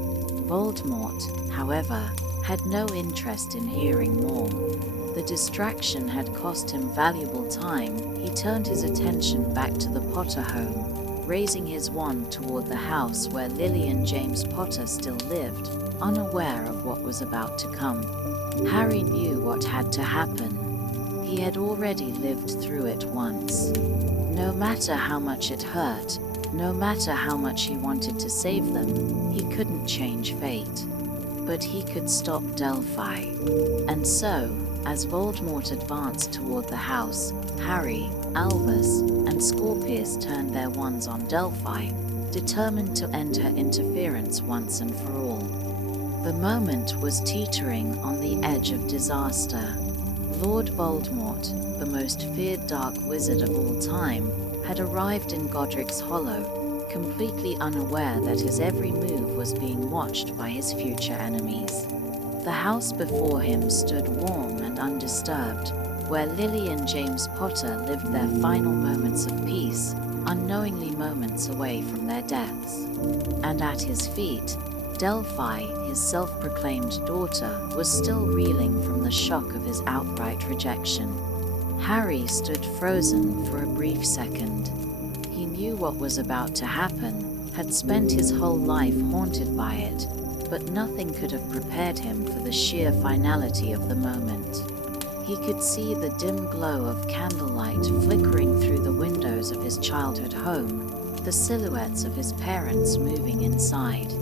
Voldemort, however, had no interest in hearing more. The distraction had cost him valuable time. He turned his attention back to the Potter home, raising his wand toward the house where Lily and James Potter still lived, unaware of what was about to come. Harry knew what had to happen. He had already lived through it once. No matter how much it hurt, no matter how much he wanted to save them, he couldn't change fate. But he could stop Delphi. And so, as Voldemort advanced toward the house, Harry, Albus, and Scorpius turned their wands on Delphi, determined to end her interference once and for all. The moment was teetering on the edge of disaster. Lord Voldemort, the most feared dark wizard of all time, had arrived in Godric's Hollow, completely unaware that his every move was being watched by his future enemies. The house before him stood warm and undisturbed, where Lily and James Potter lived their final moments of peace, unknowingly moments away from their deaths. And at his feet, Delphi, his self-proclaimed daughter, was still reeling from the shock of his outright rejection. Harry stood frozen for a brief second. He knew what was about to happen, had spent his whole life haunted by it, but nothing could have prepared him for the sheer finality of the moment. He could see the dim glow of candlelight flickering through the windows of his childhood home, the silhouettes of his parents moving inside.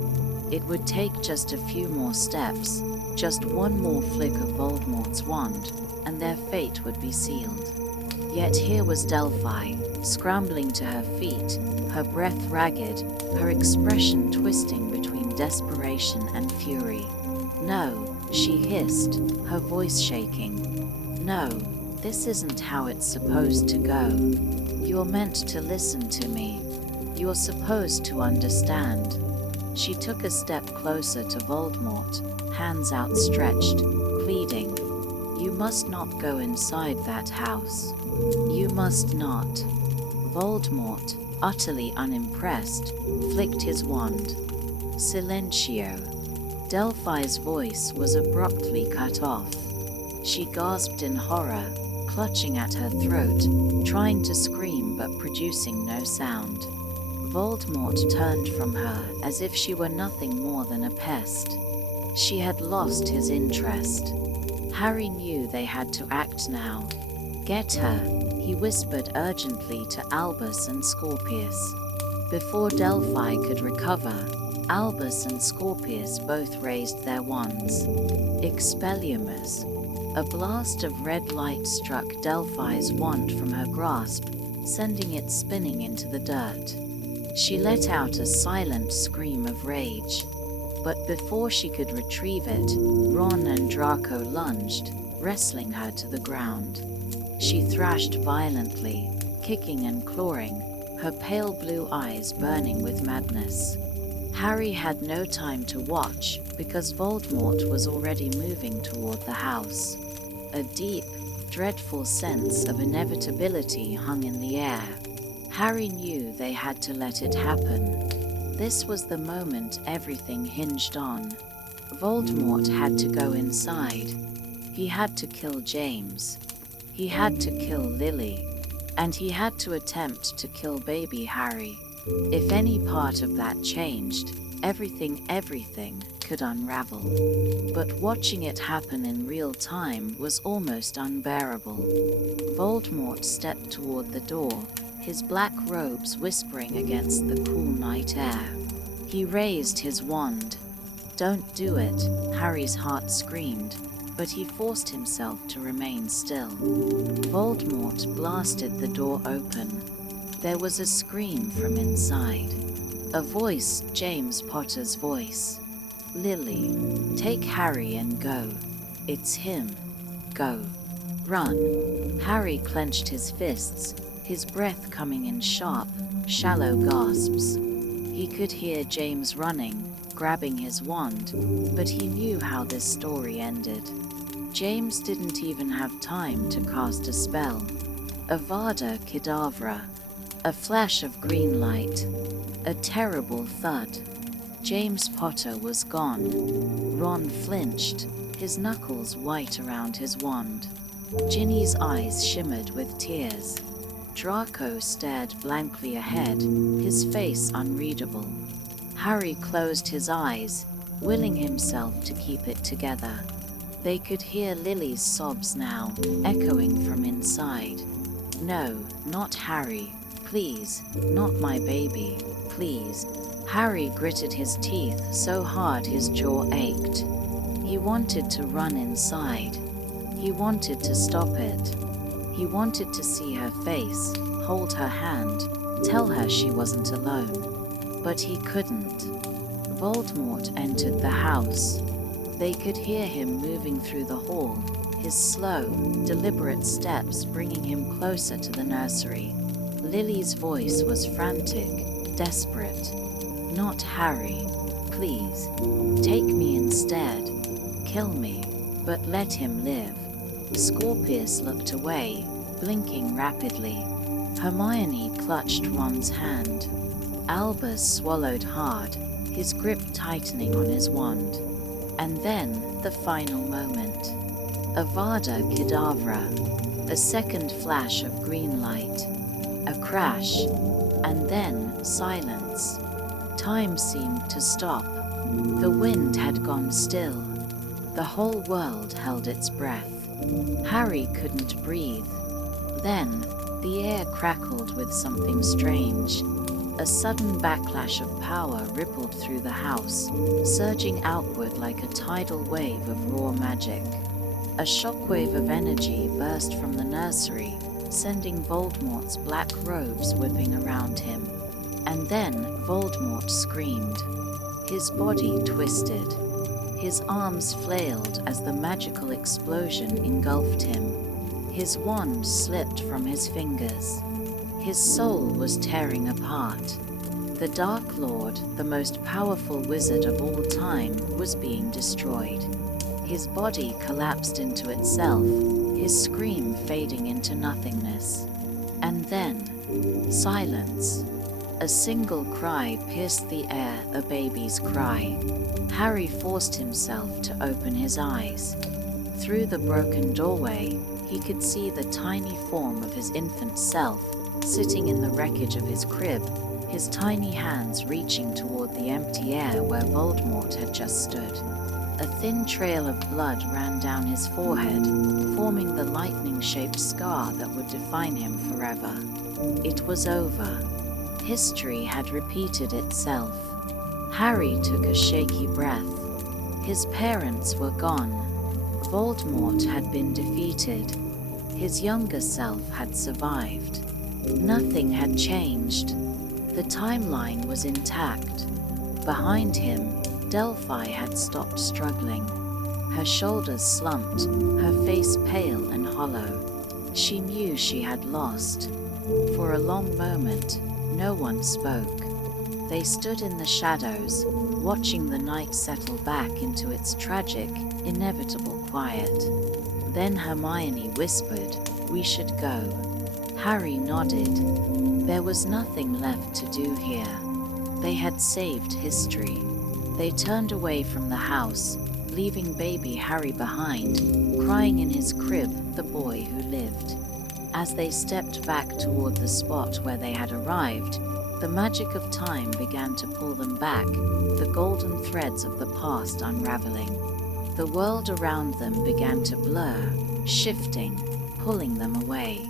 It would take just a few more steps, just one more flick of Voldemort's wand, and their fate would be sealed. Yet here was Delphi, scrambling to her feet, her breath ragged, her expression twisting between desperation and fury. "No," she hissed, her voice shaking. "No, this isn't how it's supposed to go. You're meant to listen to me. You're supposed to understand." She took a step closer to Voldemort, hands outstretched, pleading. "You must not go inside that house. You must not." Voldemort, utterly unimpressed, flicked his wand. Silentio. Delphi's voice was abruptly cut off. She gasped in horror, clutching at her throat, trying to scream but producing no sound. Voldemort turned from her as if she were nothing more than a pest. She had lost his interest. Harry knew they had to act now. "Get her," he whispered urgently to Albus and Scorpius. Before Delphi could recover, Albus and Scorpius both raised their wands. Expelliarmus. A blast of red light struck Delphi's wand from her grasp, sending it spinning into the dirt. She let out a silent scream of rage. But before she could retrieve it, Ron and Draco lunged, wrestling her to the ground. She thrashed violently, kicking and clawing, her pale blue eyes burning with madness. Harry had no time to watch because Voldemort was already moving toward the house. A deep, dreadful sense of inevitability hung in the air. Harry knew they had to let it happen. This was the moment everything hinged on. Voldemort had to go inside. He had to kill James. He had to kill Lily. And he had to attempt to kill baby Harry. If any part of that changed, everything could unravel. But watching it happen in real time was almost unbearable. Voldemort stepped toward the door, his black robes whispering against the cool night air. He raised his wand. "Don't do it," Harry's heart screamed, but he forced himself to remain still. Voldemort blasted the door open. There was a scream from inside. A voice, James Potter's voice. "Lily, take Harry and go. It's him. Go. Run." Harry clenched his fists, his breath coming in sharp, shallow gasps. He could hear James running, grabbing his wand, but he knew how this story ended. James didn't even have time to cast a spell. Avada Kedavra. A flash of green light. A terrible thud. James Potter was gone. Ron flinched, his knuckles white around his wand. Ginny's eyes shimmered with tears. Draco stared blankly ahead, his face unreadable. Harry closed his eyes, willing himself to keep it together. They could hear Lily's sobs now, echoing from inside. "No, not Harry. Please, not my baby. Please." Harry gritted his teeth so hard his jaw ached. He wanted to run inside. He wanted to stop it. He wanted to see her face, hold her hand, tell her she wasn't alone. But he couldn't. Voldemort entered the house. They could hear him moving through the hall, his slow, deliberate steps bringing him closer to the nursery. Lily's voice was frantic, desperate. "Not Harry. Please. Take me instead. Kill me, but let him live." Scorpius looked away, blinking rapidly. Hermione clutched Ron's hand. Albus swallowed hard, his grip tightening on his wand. And then, the final moment. Avada Kedavra. A second flash of green light. A crash. And then, silence. Time seemed to stop. The wind had gone still. The whole world held its breath. Harry couldn't breathe. Then, the air crackled with something strange. A sudden backlash of power rippled through the house, surging outward like a tidal wave of raw magic. A shockwave of energy burst from the nursery, sending Voldemort's black robes whipping around him. And then Voldemort screamed. His body twisted. His arms flailed as the magical explosion engulfed him. His wand slipped from his fingers. His soul was tearing apart. The Dark Lord, the most powerful wizard of all time, was being destroyed. His body collapsed into itself, his scream fading into nothingness. And then, silence. A single cry pierced the air, a baby's cry. Harry forced himself to open his eyes. Through the broken doorway, he could see the tiny form of his infant self, sitting in the wreckage of his crib, his tiny hands reaching toward the empty air where Voldemort had just stood. A thin trail of blood ran down his forehead, forming the lightning-shaped scar that would define him forever. It was over. History had repeated itself. Harry took a shaky breath. His parents were gone. Voldemort had been defeated. His younger self had survived. Nothing had changed. The timeline was intact. Behind him, Delphi had stopped struggling. Her shoulders slumped, her face pale and hollow. She knew she had lost. For a long moment, no one spoke. They stood in the shadows, watching the night settle back into its tragic, inevitable quiet. Then Hermione whispered, "We should go." Harry nodded. There was nothing left to do here. They had saved history. They turned away from the house, leaving baby Harry behind, crying in his crib, the boy who lived. As they stepped back toward the spot where they had arrived, the magic of time began to pull them back, the golden threads of the past unraveling. The world around them began to blur, shifting, pulling them away.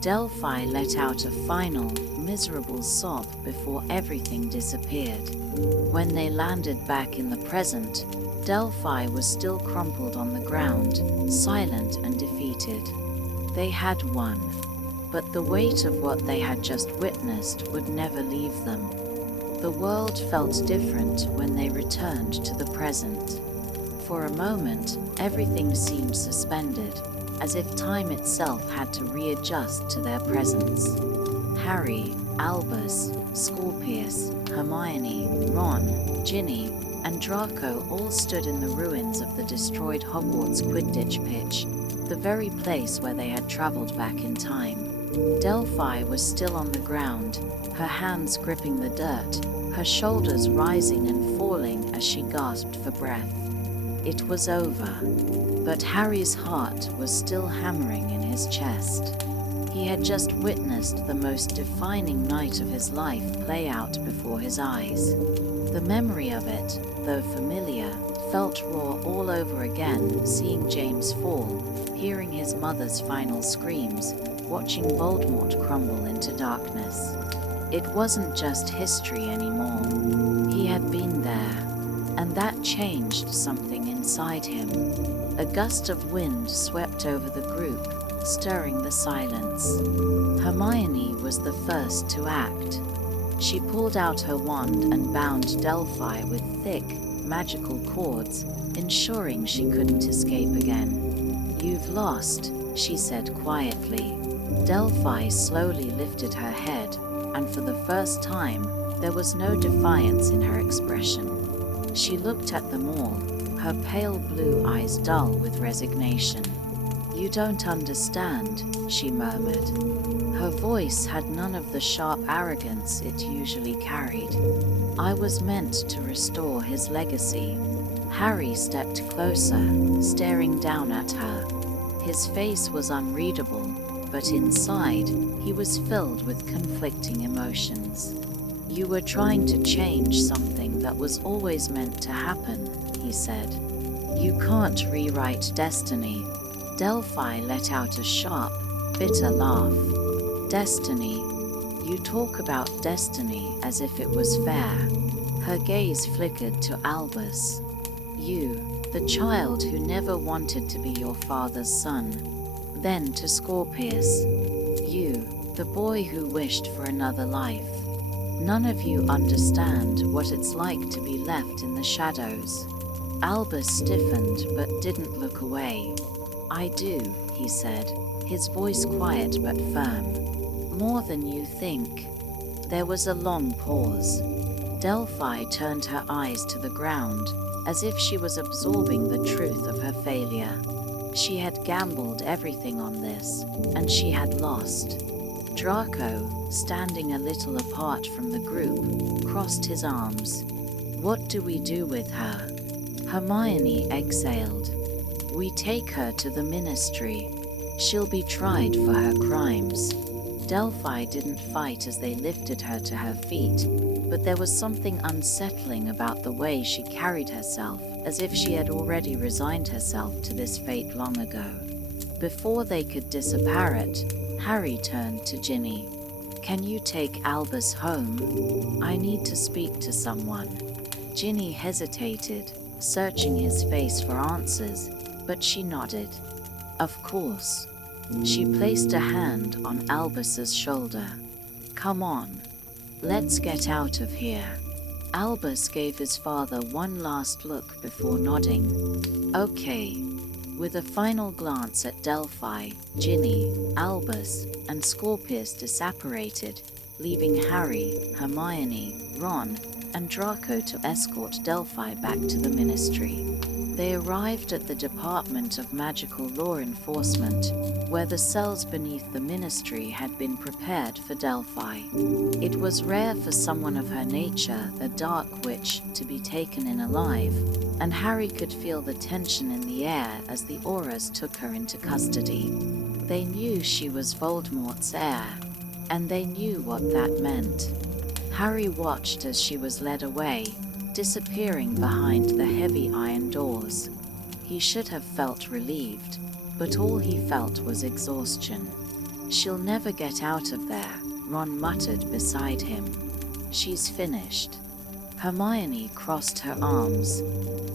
Delphi let out a final, miserable sob before everything disappeared. When they landed back in the present, Delphi was still crumpled on the ground, silent and defeated. They had won, but the weight of what they had just witnessed would never leave them. The world felt different when they returned to the present. For a moment, everything seemed suspended, as if time itself had to readjust to their presence. Harry, Albus, Scorpius, Hermione, Ron, Ginny, and Draco all stood in the ruins of the destroyed Hogwarts Quidditch pitch, the very place where they had traveled back in time. Delphi was still on the ground, her hands gripping the dirt, her shoulders rising and falling as she gasped for breath. It was over, but Harry's heart was still hammering in his chest. He had just witnessed the most defining night of his life play out before his eyes. The memory of it, though familiar, felt raw all over again, seeing James fall, hearing his mother's final screams, watching Voldemort crumble into darkness. It wasn't just history anymore. He had been there, and that changed something inside him. A gust of wind swept over the group, stirring the silence. Hermione was the first to act. She pulled out her wand and bound Delphi with thick, magical cords, ensuring she couldn't escape again. "You've lost," she said quietly. Delphi slowly lifted her head, and for the first time, there was no defiance in her expression. She looked at them all, her pale blue eyes dull with resignation. "You don't understand," she murmured. Her voice had none of the sharp arrogance it usually carried. "I was meant to restore his legacy." Harry stepped closer, staring down at her. His face was unreadable, but inside, he was filled with conflicting emotions. "You were trying to change something that was always meant to happen," he said. "You can't rewrite destiny." Delphi let out a sharp, bitter laugh. "Destiny? You talk about destiny as if it was fair." Her gaze flickered to Albus. "You, the child who never wanted to be your father's son." Then to Scorpius. "You, the boy who wished for another life. None of you understand what it's like to be left in the shadows." Albus stiffened but didn't look away. "I do," he said, his voice quiet but firm. "More than you think." There was a long pause. Delphi turned her eyes to the ground, as if she was absorbing the truth of her failure. She had gambled everything on this, and she had lost. Draco, standing a little apart from the group, crossed his arms. "What do we do with her?" Hermione exhaled. "We take her to the Ministry. She'll be tried for her crimes." Delphi didn't fight as they lifted her to her feet, but there was something unsettling about the way she carried herself, as if she had already resigned herself to this fate long ago. Before they could disapparate, Harry turned to Ginny. "Can you take Albus home? I need to speak to someone." Ginny hesitated, searching his face for answers, but she nodded. "Of course." She placed a hand on Albus's shoulder. "Come on, let's get out of here." Albus gave his father one last look before nodding. "Okay." With a final glance at Delphi, Ginny, Albus, and Scorpius disapparated, leaving Harry, Hermione, Ron, and Draco to escort Delphi back to the Ministry. They arrived at the Department of Magical Law Enforcement, where the cells beneath the Ministry had been prepared for Delphi. It was rare for someone of her nature, a dark witch, to be taken in alive, and Harry could feel the tension in the air as the auras took her into custody. They knew she was Voldemort's heir, and they knew what that meant. Harry watched as she was led away, disappearing behind the heavy iron doors. He should have felt relieved, but all he felt was exhaustion. "She'll never get out of there," Ron muttered beside him. "She's finished." Hermione crossed her arms.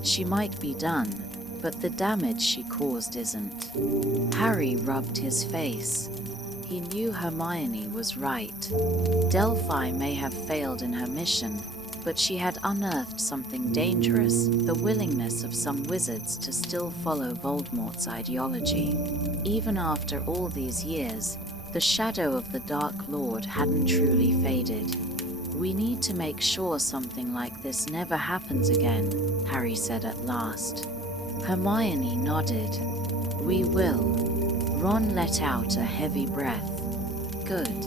"She might be done, but the damage she caused isn't." Harry rubbed his face. He knew Hermione was right. Delphi may have failed in her mission, but she had unearthed something dangerous, the willingness of some wizards to still follow Voldemort's ideology. Even after all these years, the shadow of the Dark Lord hadn't truly faded. "We need to make sure something like this never happens again," Harry said at last. Hermione nodded. "We will." Ron let out a heavy breath. "Good.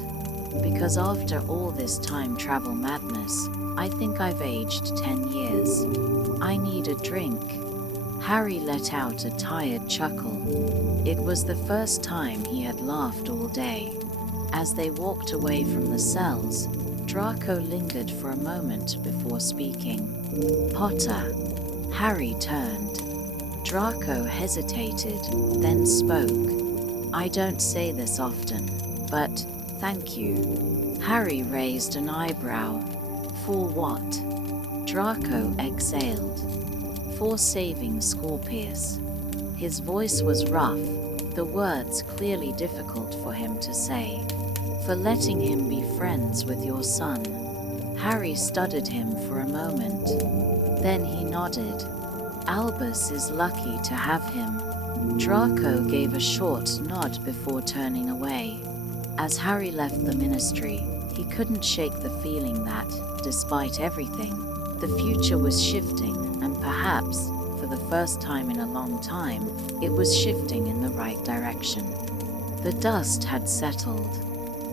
Because after all this time travel madness, I think I've aged 10 years. I need a drink." Harry let out a tired chuckle. It was the first time he had laughed all day. As they walked away from the cells, Draco lingered for a moment before speaking. "Potter." Harry turned. Draco hesitated, then spoke. "I don't say this often, but thank you." Harry raised an eyebrow. "For what?" Draco exhaled. "For saving Scorpius." His voice was rough, the words clearly difficult for him to say. "For letting him be friends with your son." Harry studied him for a moment. Then he nodded. "Albus is lucky to have him." Draco gave a short nod before turning away. As Harry left the Ministry, he couldn't shake the feeling that, despite everything, the future was shifting, and perhaps, for the first time in a long time, it was shifting in the right direction. The dust had settled.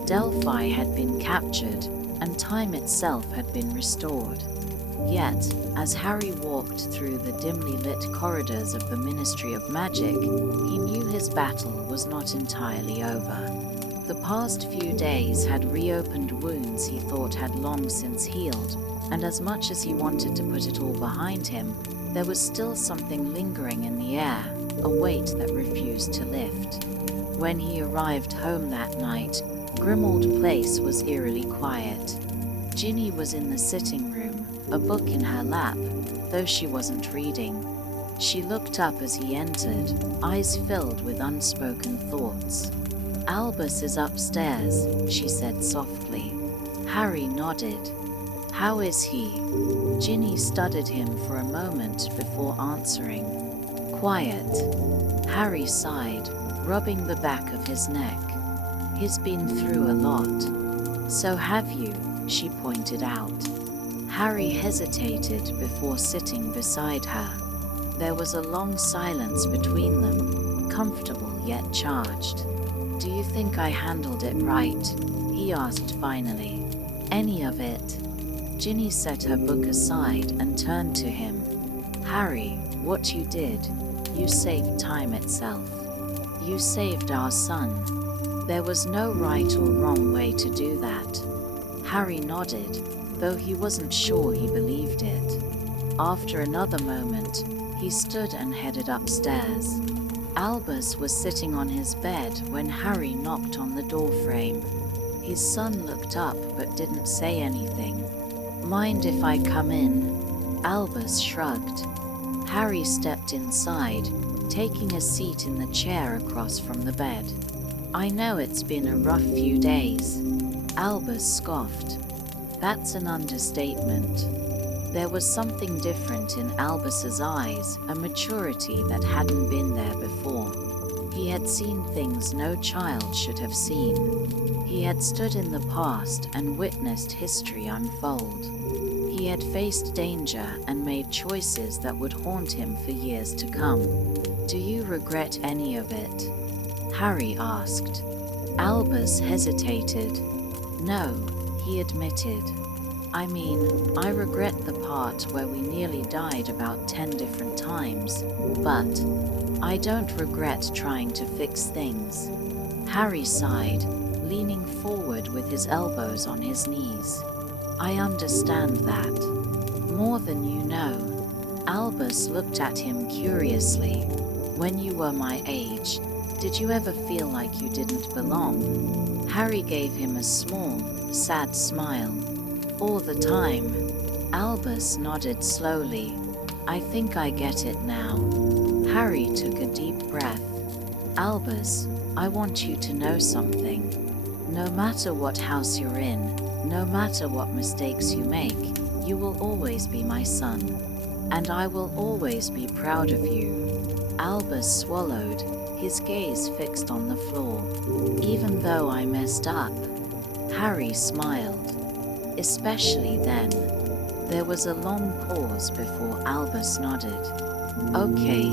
Delphi had been captured, and time itself had been restored. Yet, as Harry walked through the dimly lit corridors of the Ministry of Magic, he knew his battle was not entirely over. The past few days had reopened wounds he thought had long since healed, and as much as he wanted to put it all behind him, there was still something lingering in the air, a weight that refused to lift. When he arrived home that night, Grimmauld Place was eerily quiet. Ginny was in the sitting room, a book in her lap, though she wasn't reading. She looked up as he entered, eyes filled with unspoken thoughts. "Albus is upstairs," she said softly. Harry nodded. "How is he?" Ginny studied him for a moment before answering. "Quiet." Harry sighed, rubbing the back of his neck. "He's been through a lot." "So have you," she pointed out. Harry hesitated before sitting beside her. There was a long silence between them, comfortable yet charged. "Do you think I handled it right?" he asked finally. "Any of it?" Ginny set her book aside and turned to him. "Harry, what you did, you saved time itself. You saved our son. There was no right or wrong way to do that." Harry nodded, though he wasn't sure he believed it. After another moment, he stood and headed upstairs. Albus was sitting on his bed when Harry knocked on the doorframe. His son looked up but didn't say anything. "Mind if I come in?" Albus shrugged. Harry stepped inside, taking a seat in the chair across from the bed. "I know it's been a rough few days." Albus scoffed. "That's an understatement." There was something different in Albus's eyes, a maturity that hadn't been there before. He had seen things no child should have seen. He had stood in the past and witnessed history unfold. He had faced danger and made choices that would haunt him for years to come. "Do you regret any of it?" Harry asked. Albus hesitated. "No," he admitted. "I mean, I regret the part where we nearly died about 10 different times, but I don't regret trying to fix things." Harry sighed, leaning forward with his elbows on his knees. "I understand that. More than you know." Albus looked at him curiously. "When you were my age, did you ever feel like you didn't belong?" Harry gave him a small, sad smile. "All the time." Albus nodded slowly. "I think I get it now." Harry took a deep breath. "Albus, I want you to know something. No matter what house you're in, no matter what mistakes you make, you will always be my son. And I will always be proud of you." Albus swallowed, his gaze fixed on the floor. "Even though I messed up?" Harry smiled. "Especially then." There was a long pause before Albus nodded. "Okay."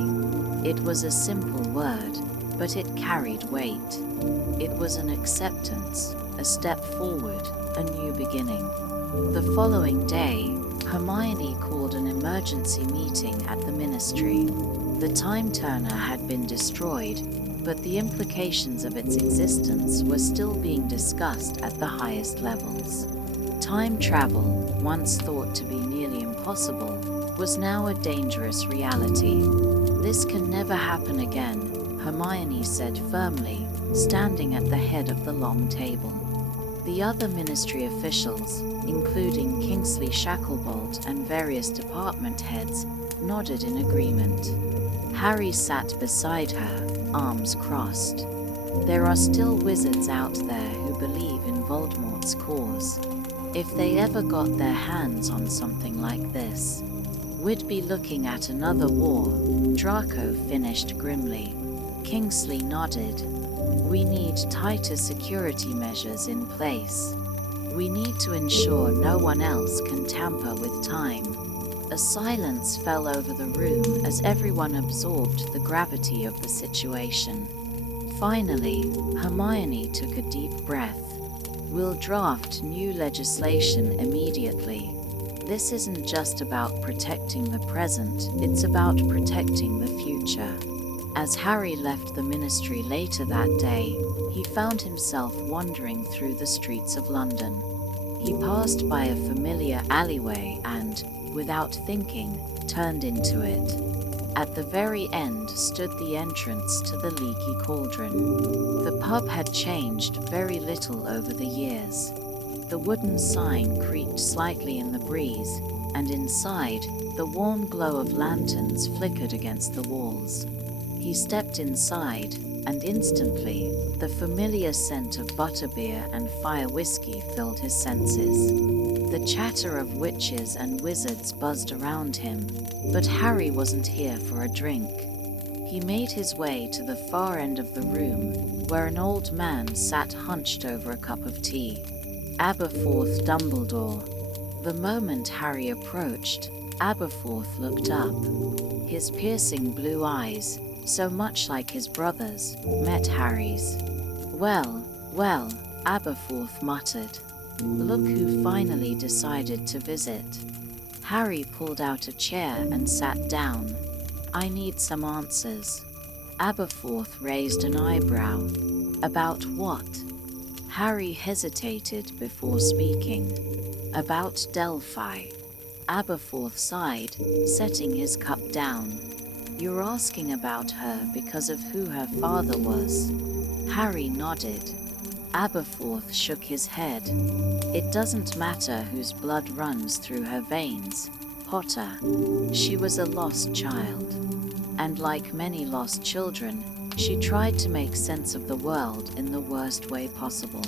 It was a simple word, but it carried weight. It was an acceptance, a step forward, a new beginning. The following day, Hermione called an emergency meeting at the Ministry. The Time Turner had been destroyed, but the implications of its existence were still being discussed at the highest levels. Time travel, once thought to be nearly impossible, was now a dangerous reality. "This can never happen again," Hermione said firmly, standing at the head of the long table. The other Ministry officials, including Kingsley Shacklebolt and various department heads, nodded in agreement. Harry sat beside her, arms crossed. There are still wizards out there who believe in Voldemort's cause. If they ever got their hands on something like this, we'd be looking at another war, Draco finished grimly. Kingsley nodded. "We need tighter security measures in place. We need to ensure no one else can tamper with time." A silence fell over the room as everyone absorbed the gravity of the situation. Finally, Hermione took a deep breath. "We'll draft new legislation immediately. This isn't just about protecting the present, it's about protecting the future." As Harry left the Ministry later that day, he found himself wandering through the streets of London. He passed by a familiar alleyway and, without thinking, turned into it. At the very end stood the entrance to the Leaky Cauldron. The pub had changed very little over the years. The wooden sign creaked slightly in the breeze, and inside, the warm glow of lanterns flickered against the walls. He stepped inside, and instantly, the familiar scent of butterbeer and fire whiskey filled his senses. The chatter of witches and wizards buzzed around him, but Harry wasn't here for a drink. He made his way to the far end of the room, where an old man sat hunched over a cup of tea. Aberforth Dumbledore. The moment Harry approached, Aberforth looked up. His piercing blue eyes, so much like his brother's, met Harry's. Well, Aberforth muttered. Look who finally decided to visit. Harry pulled out a chair and sat down. I need some answers. Aberforth raised an eyebrow. About what? Harry hesitated before speaking. About Delphi. Aberforth sighed, setting his cup down. You're asking about her because of who her father was. Harry nodded. Aberforth shook his head. It doesn't matter whose blood runs through her veins, Potter. She was a lost child. And like many lost children, she tried to make sense of the world in the worst way possible.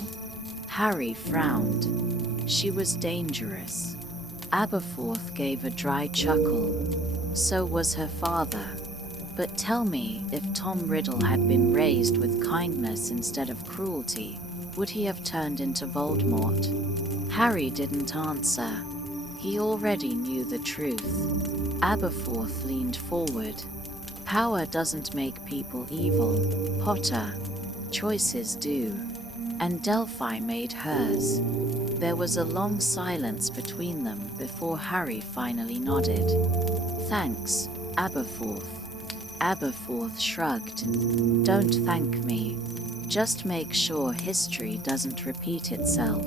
Harry frowned. She was dangerous. Aberforth gave a dry chuckle. So was her father. But tell me, if Tom Riddle had been raised with kindness instead of cruelty, would he have turned into Voldemort? Harry didn't answer. He already knew the truth. Aberforth leaned forward. Power doesn't make people evil, Potter. Choices do. And Delphi made hers. There was a long silence between them before Harry finally nodded. Thanks, Aberforth. Aberforth shrugged. Don't thank me. Just make sure history doesn't repeat itself.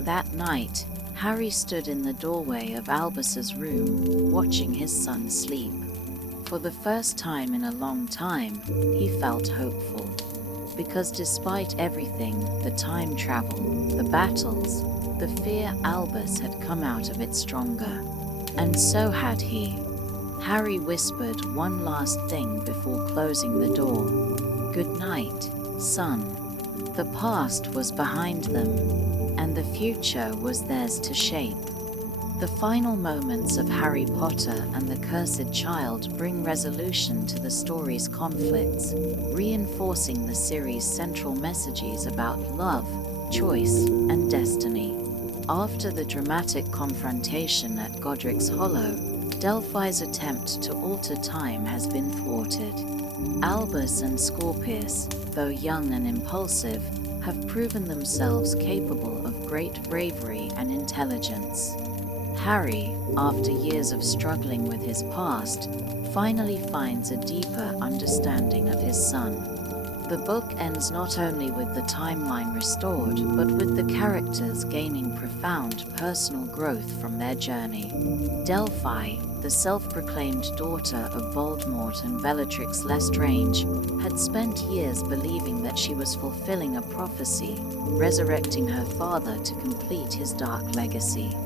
That night, Harry stood in the doorway of Albus's room, watching his son sleep. For the first time in a long time, he felt hopeful. Because despite everything, the time travel, the battles, the fear, Albus had come out of it stronger. And so had he. Harry whispered one last thing before closing the door. Good night, son. The past was behind them, and the future was theirs to shape. The final moments of Harry Potter and the Cursed Child bring resolution to the story's conflicts, reinforcing the series' central messages about love, choice, and destiny. After the dramatic confrontation at Godric's Hollow, Delphi's attempt to alter time has been thwarted. Albus and Scorpius, though young and impulsive, have proven themselves capable of great bravery and intelligence. Harry, after years of struggling with his past, finally finds a deeper understanding of his son. The book ends not only with the timeline restored, but with the characters gaining profound personal growth from their journey. Delphi, the self-proclaimed daughter of Voldemort and Bellatrix Lestrange, had spent years believing that she was fulfilling a prophecy, resurrecting her father to complete his dark legacy.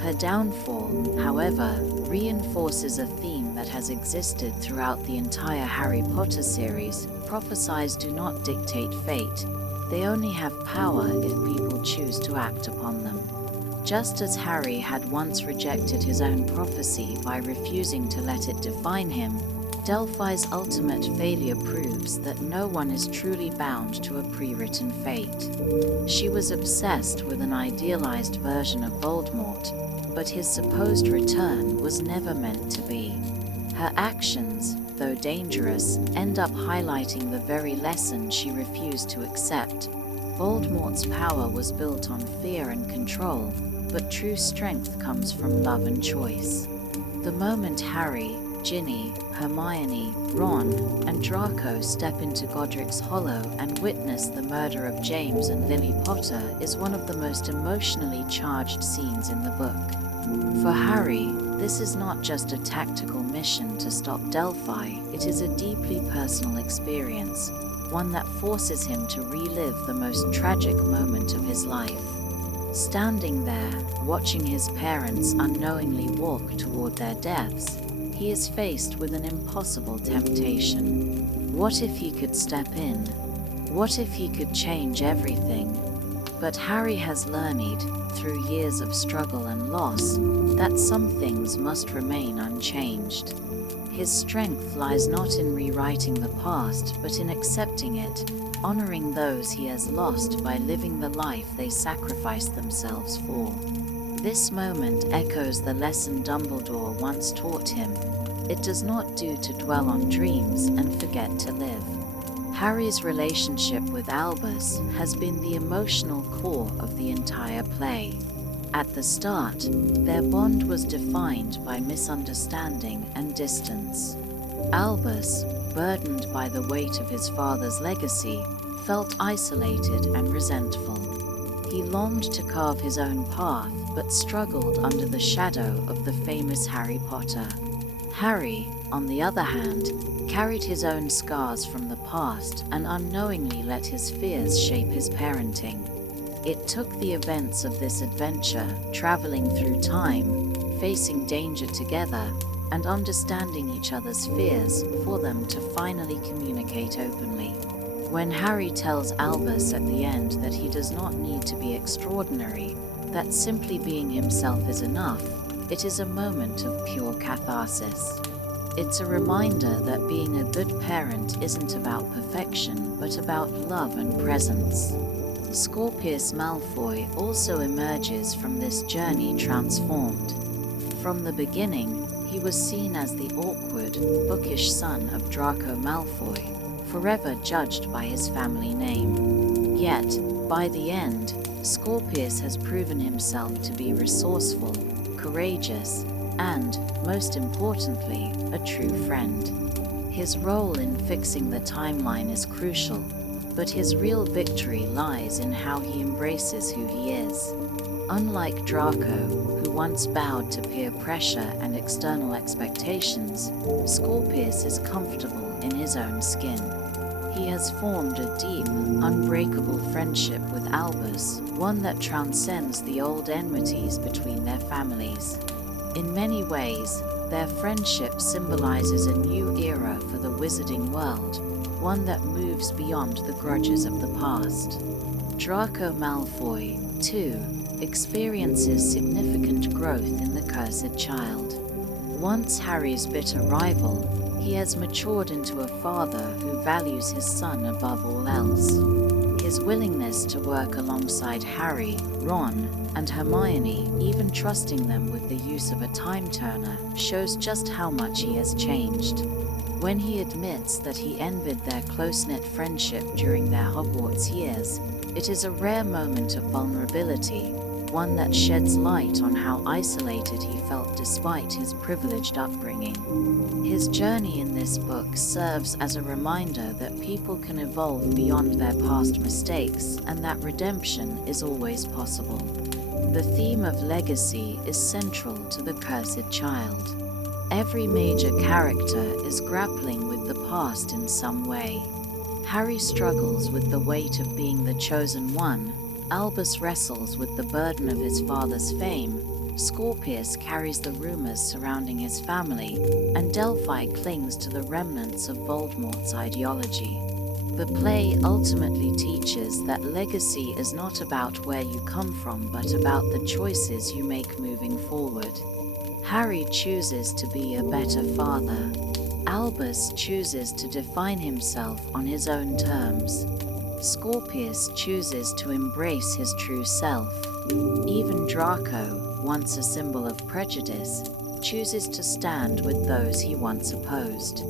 Her downfall, however, reinforces a theme that has existed throughout the entire Harry Potter series. Prophecies do not dictate fate. They only have power if people choose to act upon them. Just as Harry had once rejected his own prophecy by refusing to let it define him, Delphi's ultimate failure proves that no one is truly bound to a pre-written fate. She was obsessed with an idealized version of Voldemort, but his supposed return was never meant to be. Her actions, though dangerous, end up highlighting the very lesson she refused to accept. Voldemort's power was built on fear and control, but true strength comes from love and choice. The moment Harry, Ginny, Hermione, Ron, and Draco step into Godric's Hollow and witness the murder of James and Lily Potter is one of the most emotionally charged scenes in the book. For Harry, this is not just a tactical mission to stop Delphi, it is a deeply personal experience, one that forces him to relive the most tragic moment of his life. Standing there, watching his parents unknowingly walk toward their deaths, he is faced with an impossible temptation. What if he could step in? What if he could change everything? But Harry has learned, through years of struggle and loss, that some things must remain unchanged. His strength lies not in rewriting the past, but in accepting it, honoring those he has lost by living the life they sacrificed themselves for. This moment echoes the lesson Dumbledore once taught him. It does not do to dwell on dreams and forget to live. Harry's relationship with Albus has been the emotional core of the entire play. At the start, their bond was defined by misunderstanding and distance. Albus, burdened by the weight of his father's legacy, felt isolated and resentful. He longed to carve his own path, but struggled under the shadow of the famous Harry Potter. Harry, on the other hand, carried his own scars from the past and unknowingly let his fears shape his parenting. It took the events of this adventure, traveling through time, facing danger together, and understanding each other's fears for them to finally communicate openly. When Harry tells Albus at the end that he does not need to be extraordinary, that simply being himself is enough, it is a moment of pure catharsis. It's a reminder that being a good parent isn't about perfection, but about love and presence. Scorpius Malfoy also emerges from this journey transformed. From the beginning, he was seen as the awkward, bookish son of Draco Malfoy, forever judged by his family name. Yet, by the end, Scorpius has proven himself to be resourceful, courageous, and, most importantly, a true friend. His role in fixing the timeline is crucial, but his real victory lies in how he embraces who he is. Unlike Draco, who once bowed to peer pressure and external expectations, Scorpius is comfortable in his own skin. He has formed a deep, unbreakable friendship with Albus, one that transcends the old enmities between their families. In many ways, their friendship symbolizes a new era for the wizarding world, one that moves beyond the grudges of the past. Draco Malfoy, too, experiences significant growth in the Cursed Child. Once Harry's bitter rival, he has matured into a father who values his son above all else. His willingness to work alongside Harry, Ron, and Hermione, even trusting them with the use of a time turner, shows just how much he has changed. When he admits that he envied their close-knit friendship during their Hogwarts years, it is a rare moment of vulnerability, one that sheds light on how isolated he felt despite his privileged upbringing. His journey in this book serves as a reminder that people can evolve beyond their past mistakes and that redemption is always possible. The theme of legacy is central to the Cursed Child. Every major character is grappling with the past in some way. Harry struggles with the weight of being the chosen one, Albus wrestles with the burden of his father's fame, Scorpius carries the rumors surrounding his family, and Delphi clings to the remnants of Voldemort's ideology. The play ultimately teaches that legacy is not about where you come from, but about the choices you make moving forward. Harry chooses to be a better father. Albus chooses to define himself on his own terms. Scorpius chooses to embrace his true self. Even Draco, once a symbol of prejudice, chooses to stand with those he once opposed.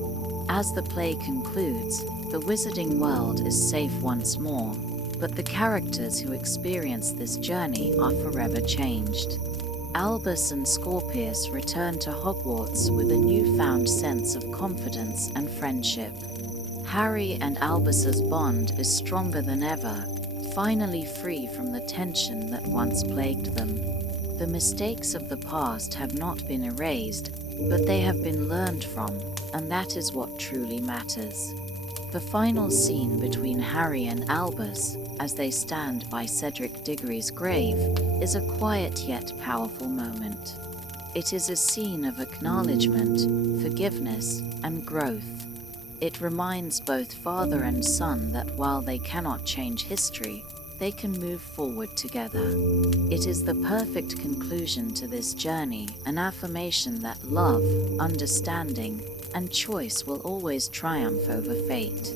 As the play concludes, the wizarding world is safe once more, but the characters who experience this journey are forever changed. Albus and Scorpius return to Hogwarts with a newfound sense of confidence and friendship. Harry and Albus's bond is stronger than ever, finally free from the tension that once plagued them. The mistakes of the past have not been erased, but they have been learned from, and that is what truly matters. The final scene between Harry and Albus, as they stand by Cedric Diggory's grave, is a quiet yet powerful moment. It is a scene of acknowledgement, forgiveness, and growth. It reminds both father and son that while they cannot change history, they can move forward together. It is the perfect conclusion to this journey, an affirmation that love, understanding, and choice will always triumph over fate.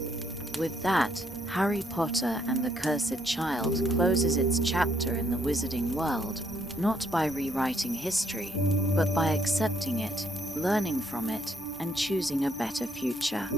With that, Harry Potter and the Cursed Child closes its chapter in the wizarding world, not by rewriting history, but by accepting it, learning from it, and choosing a better future.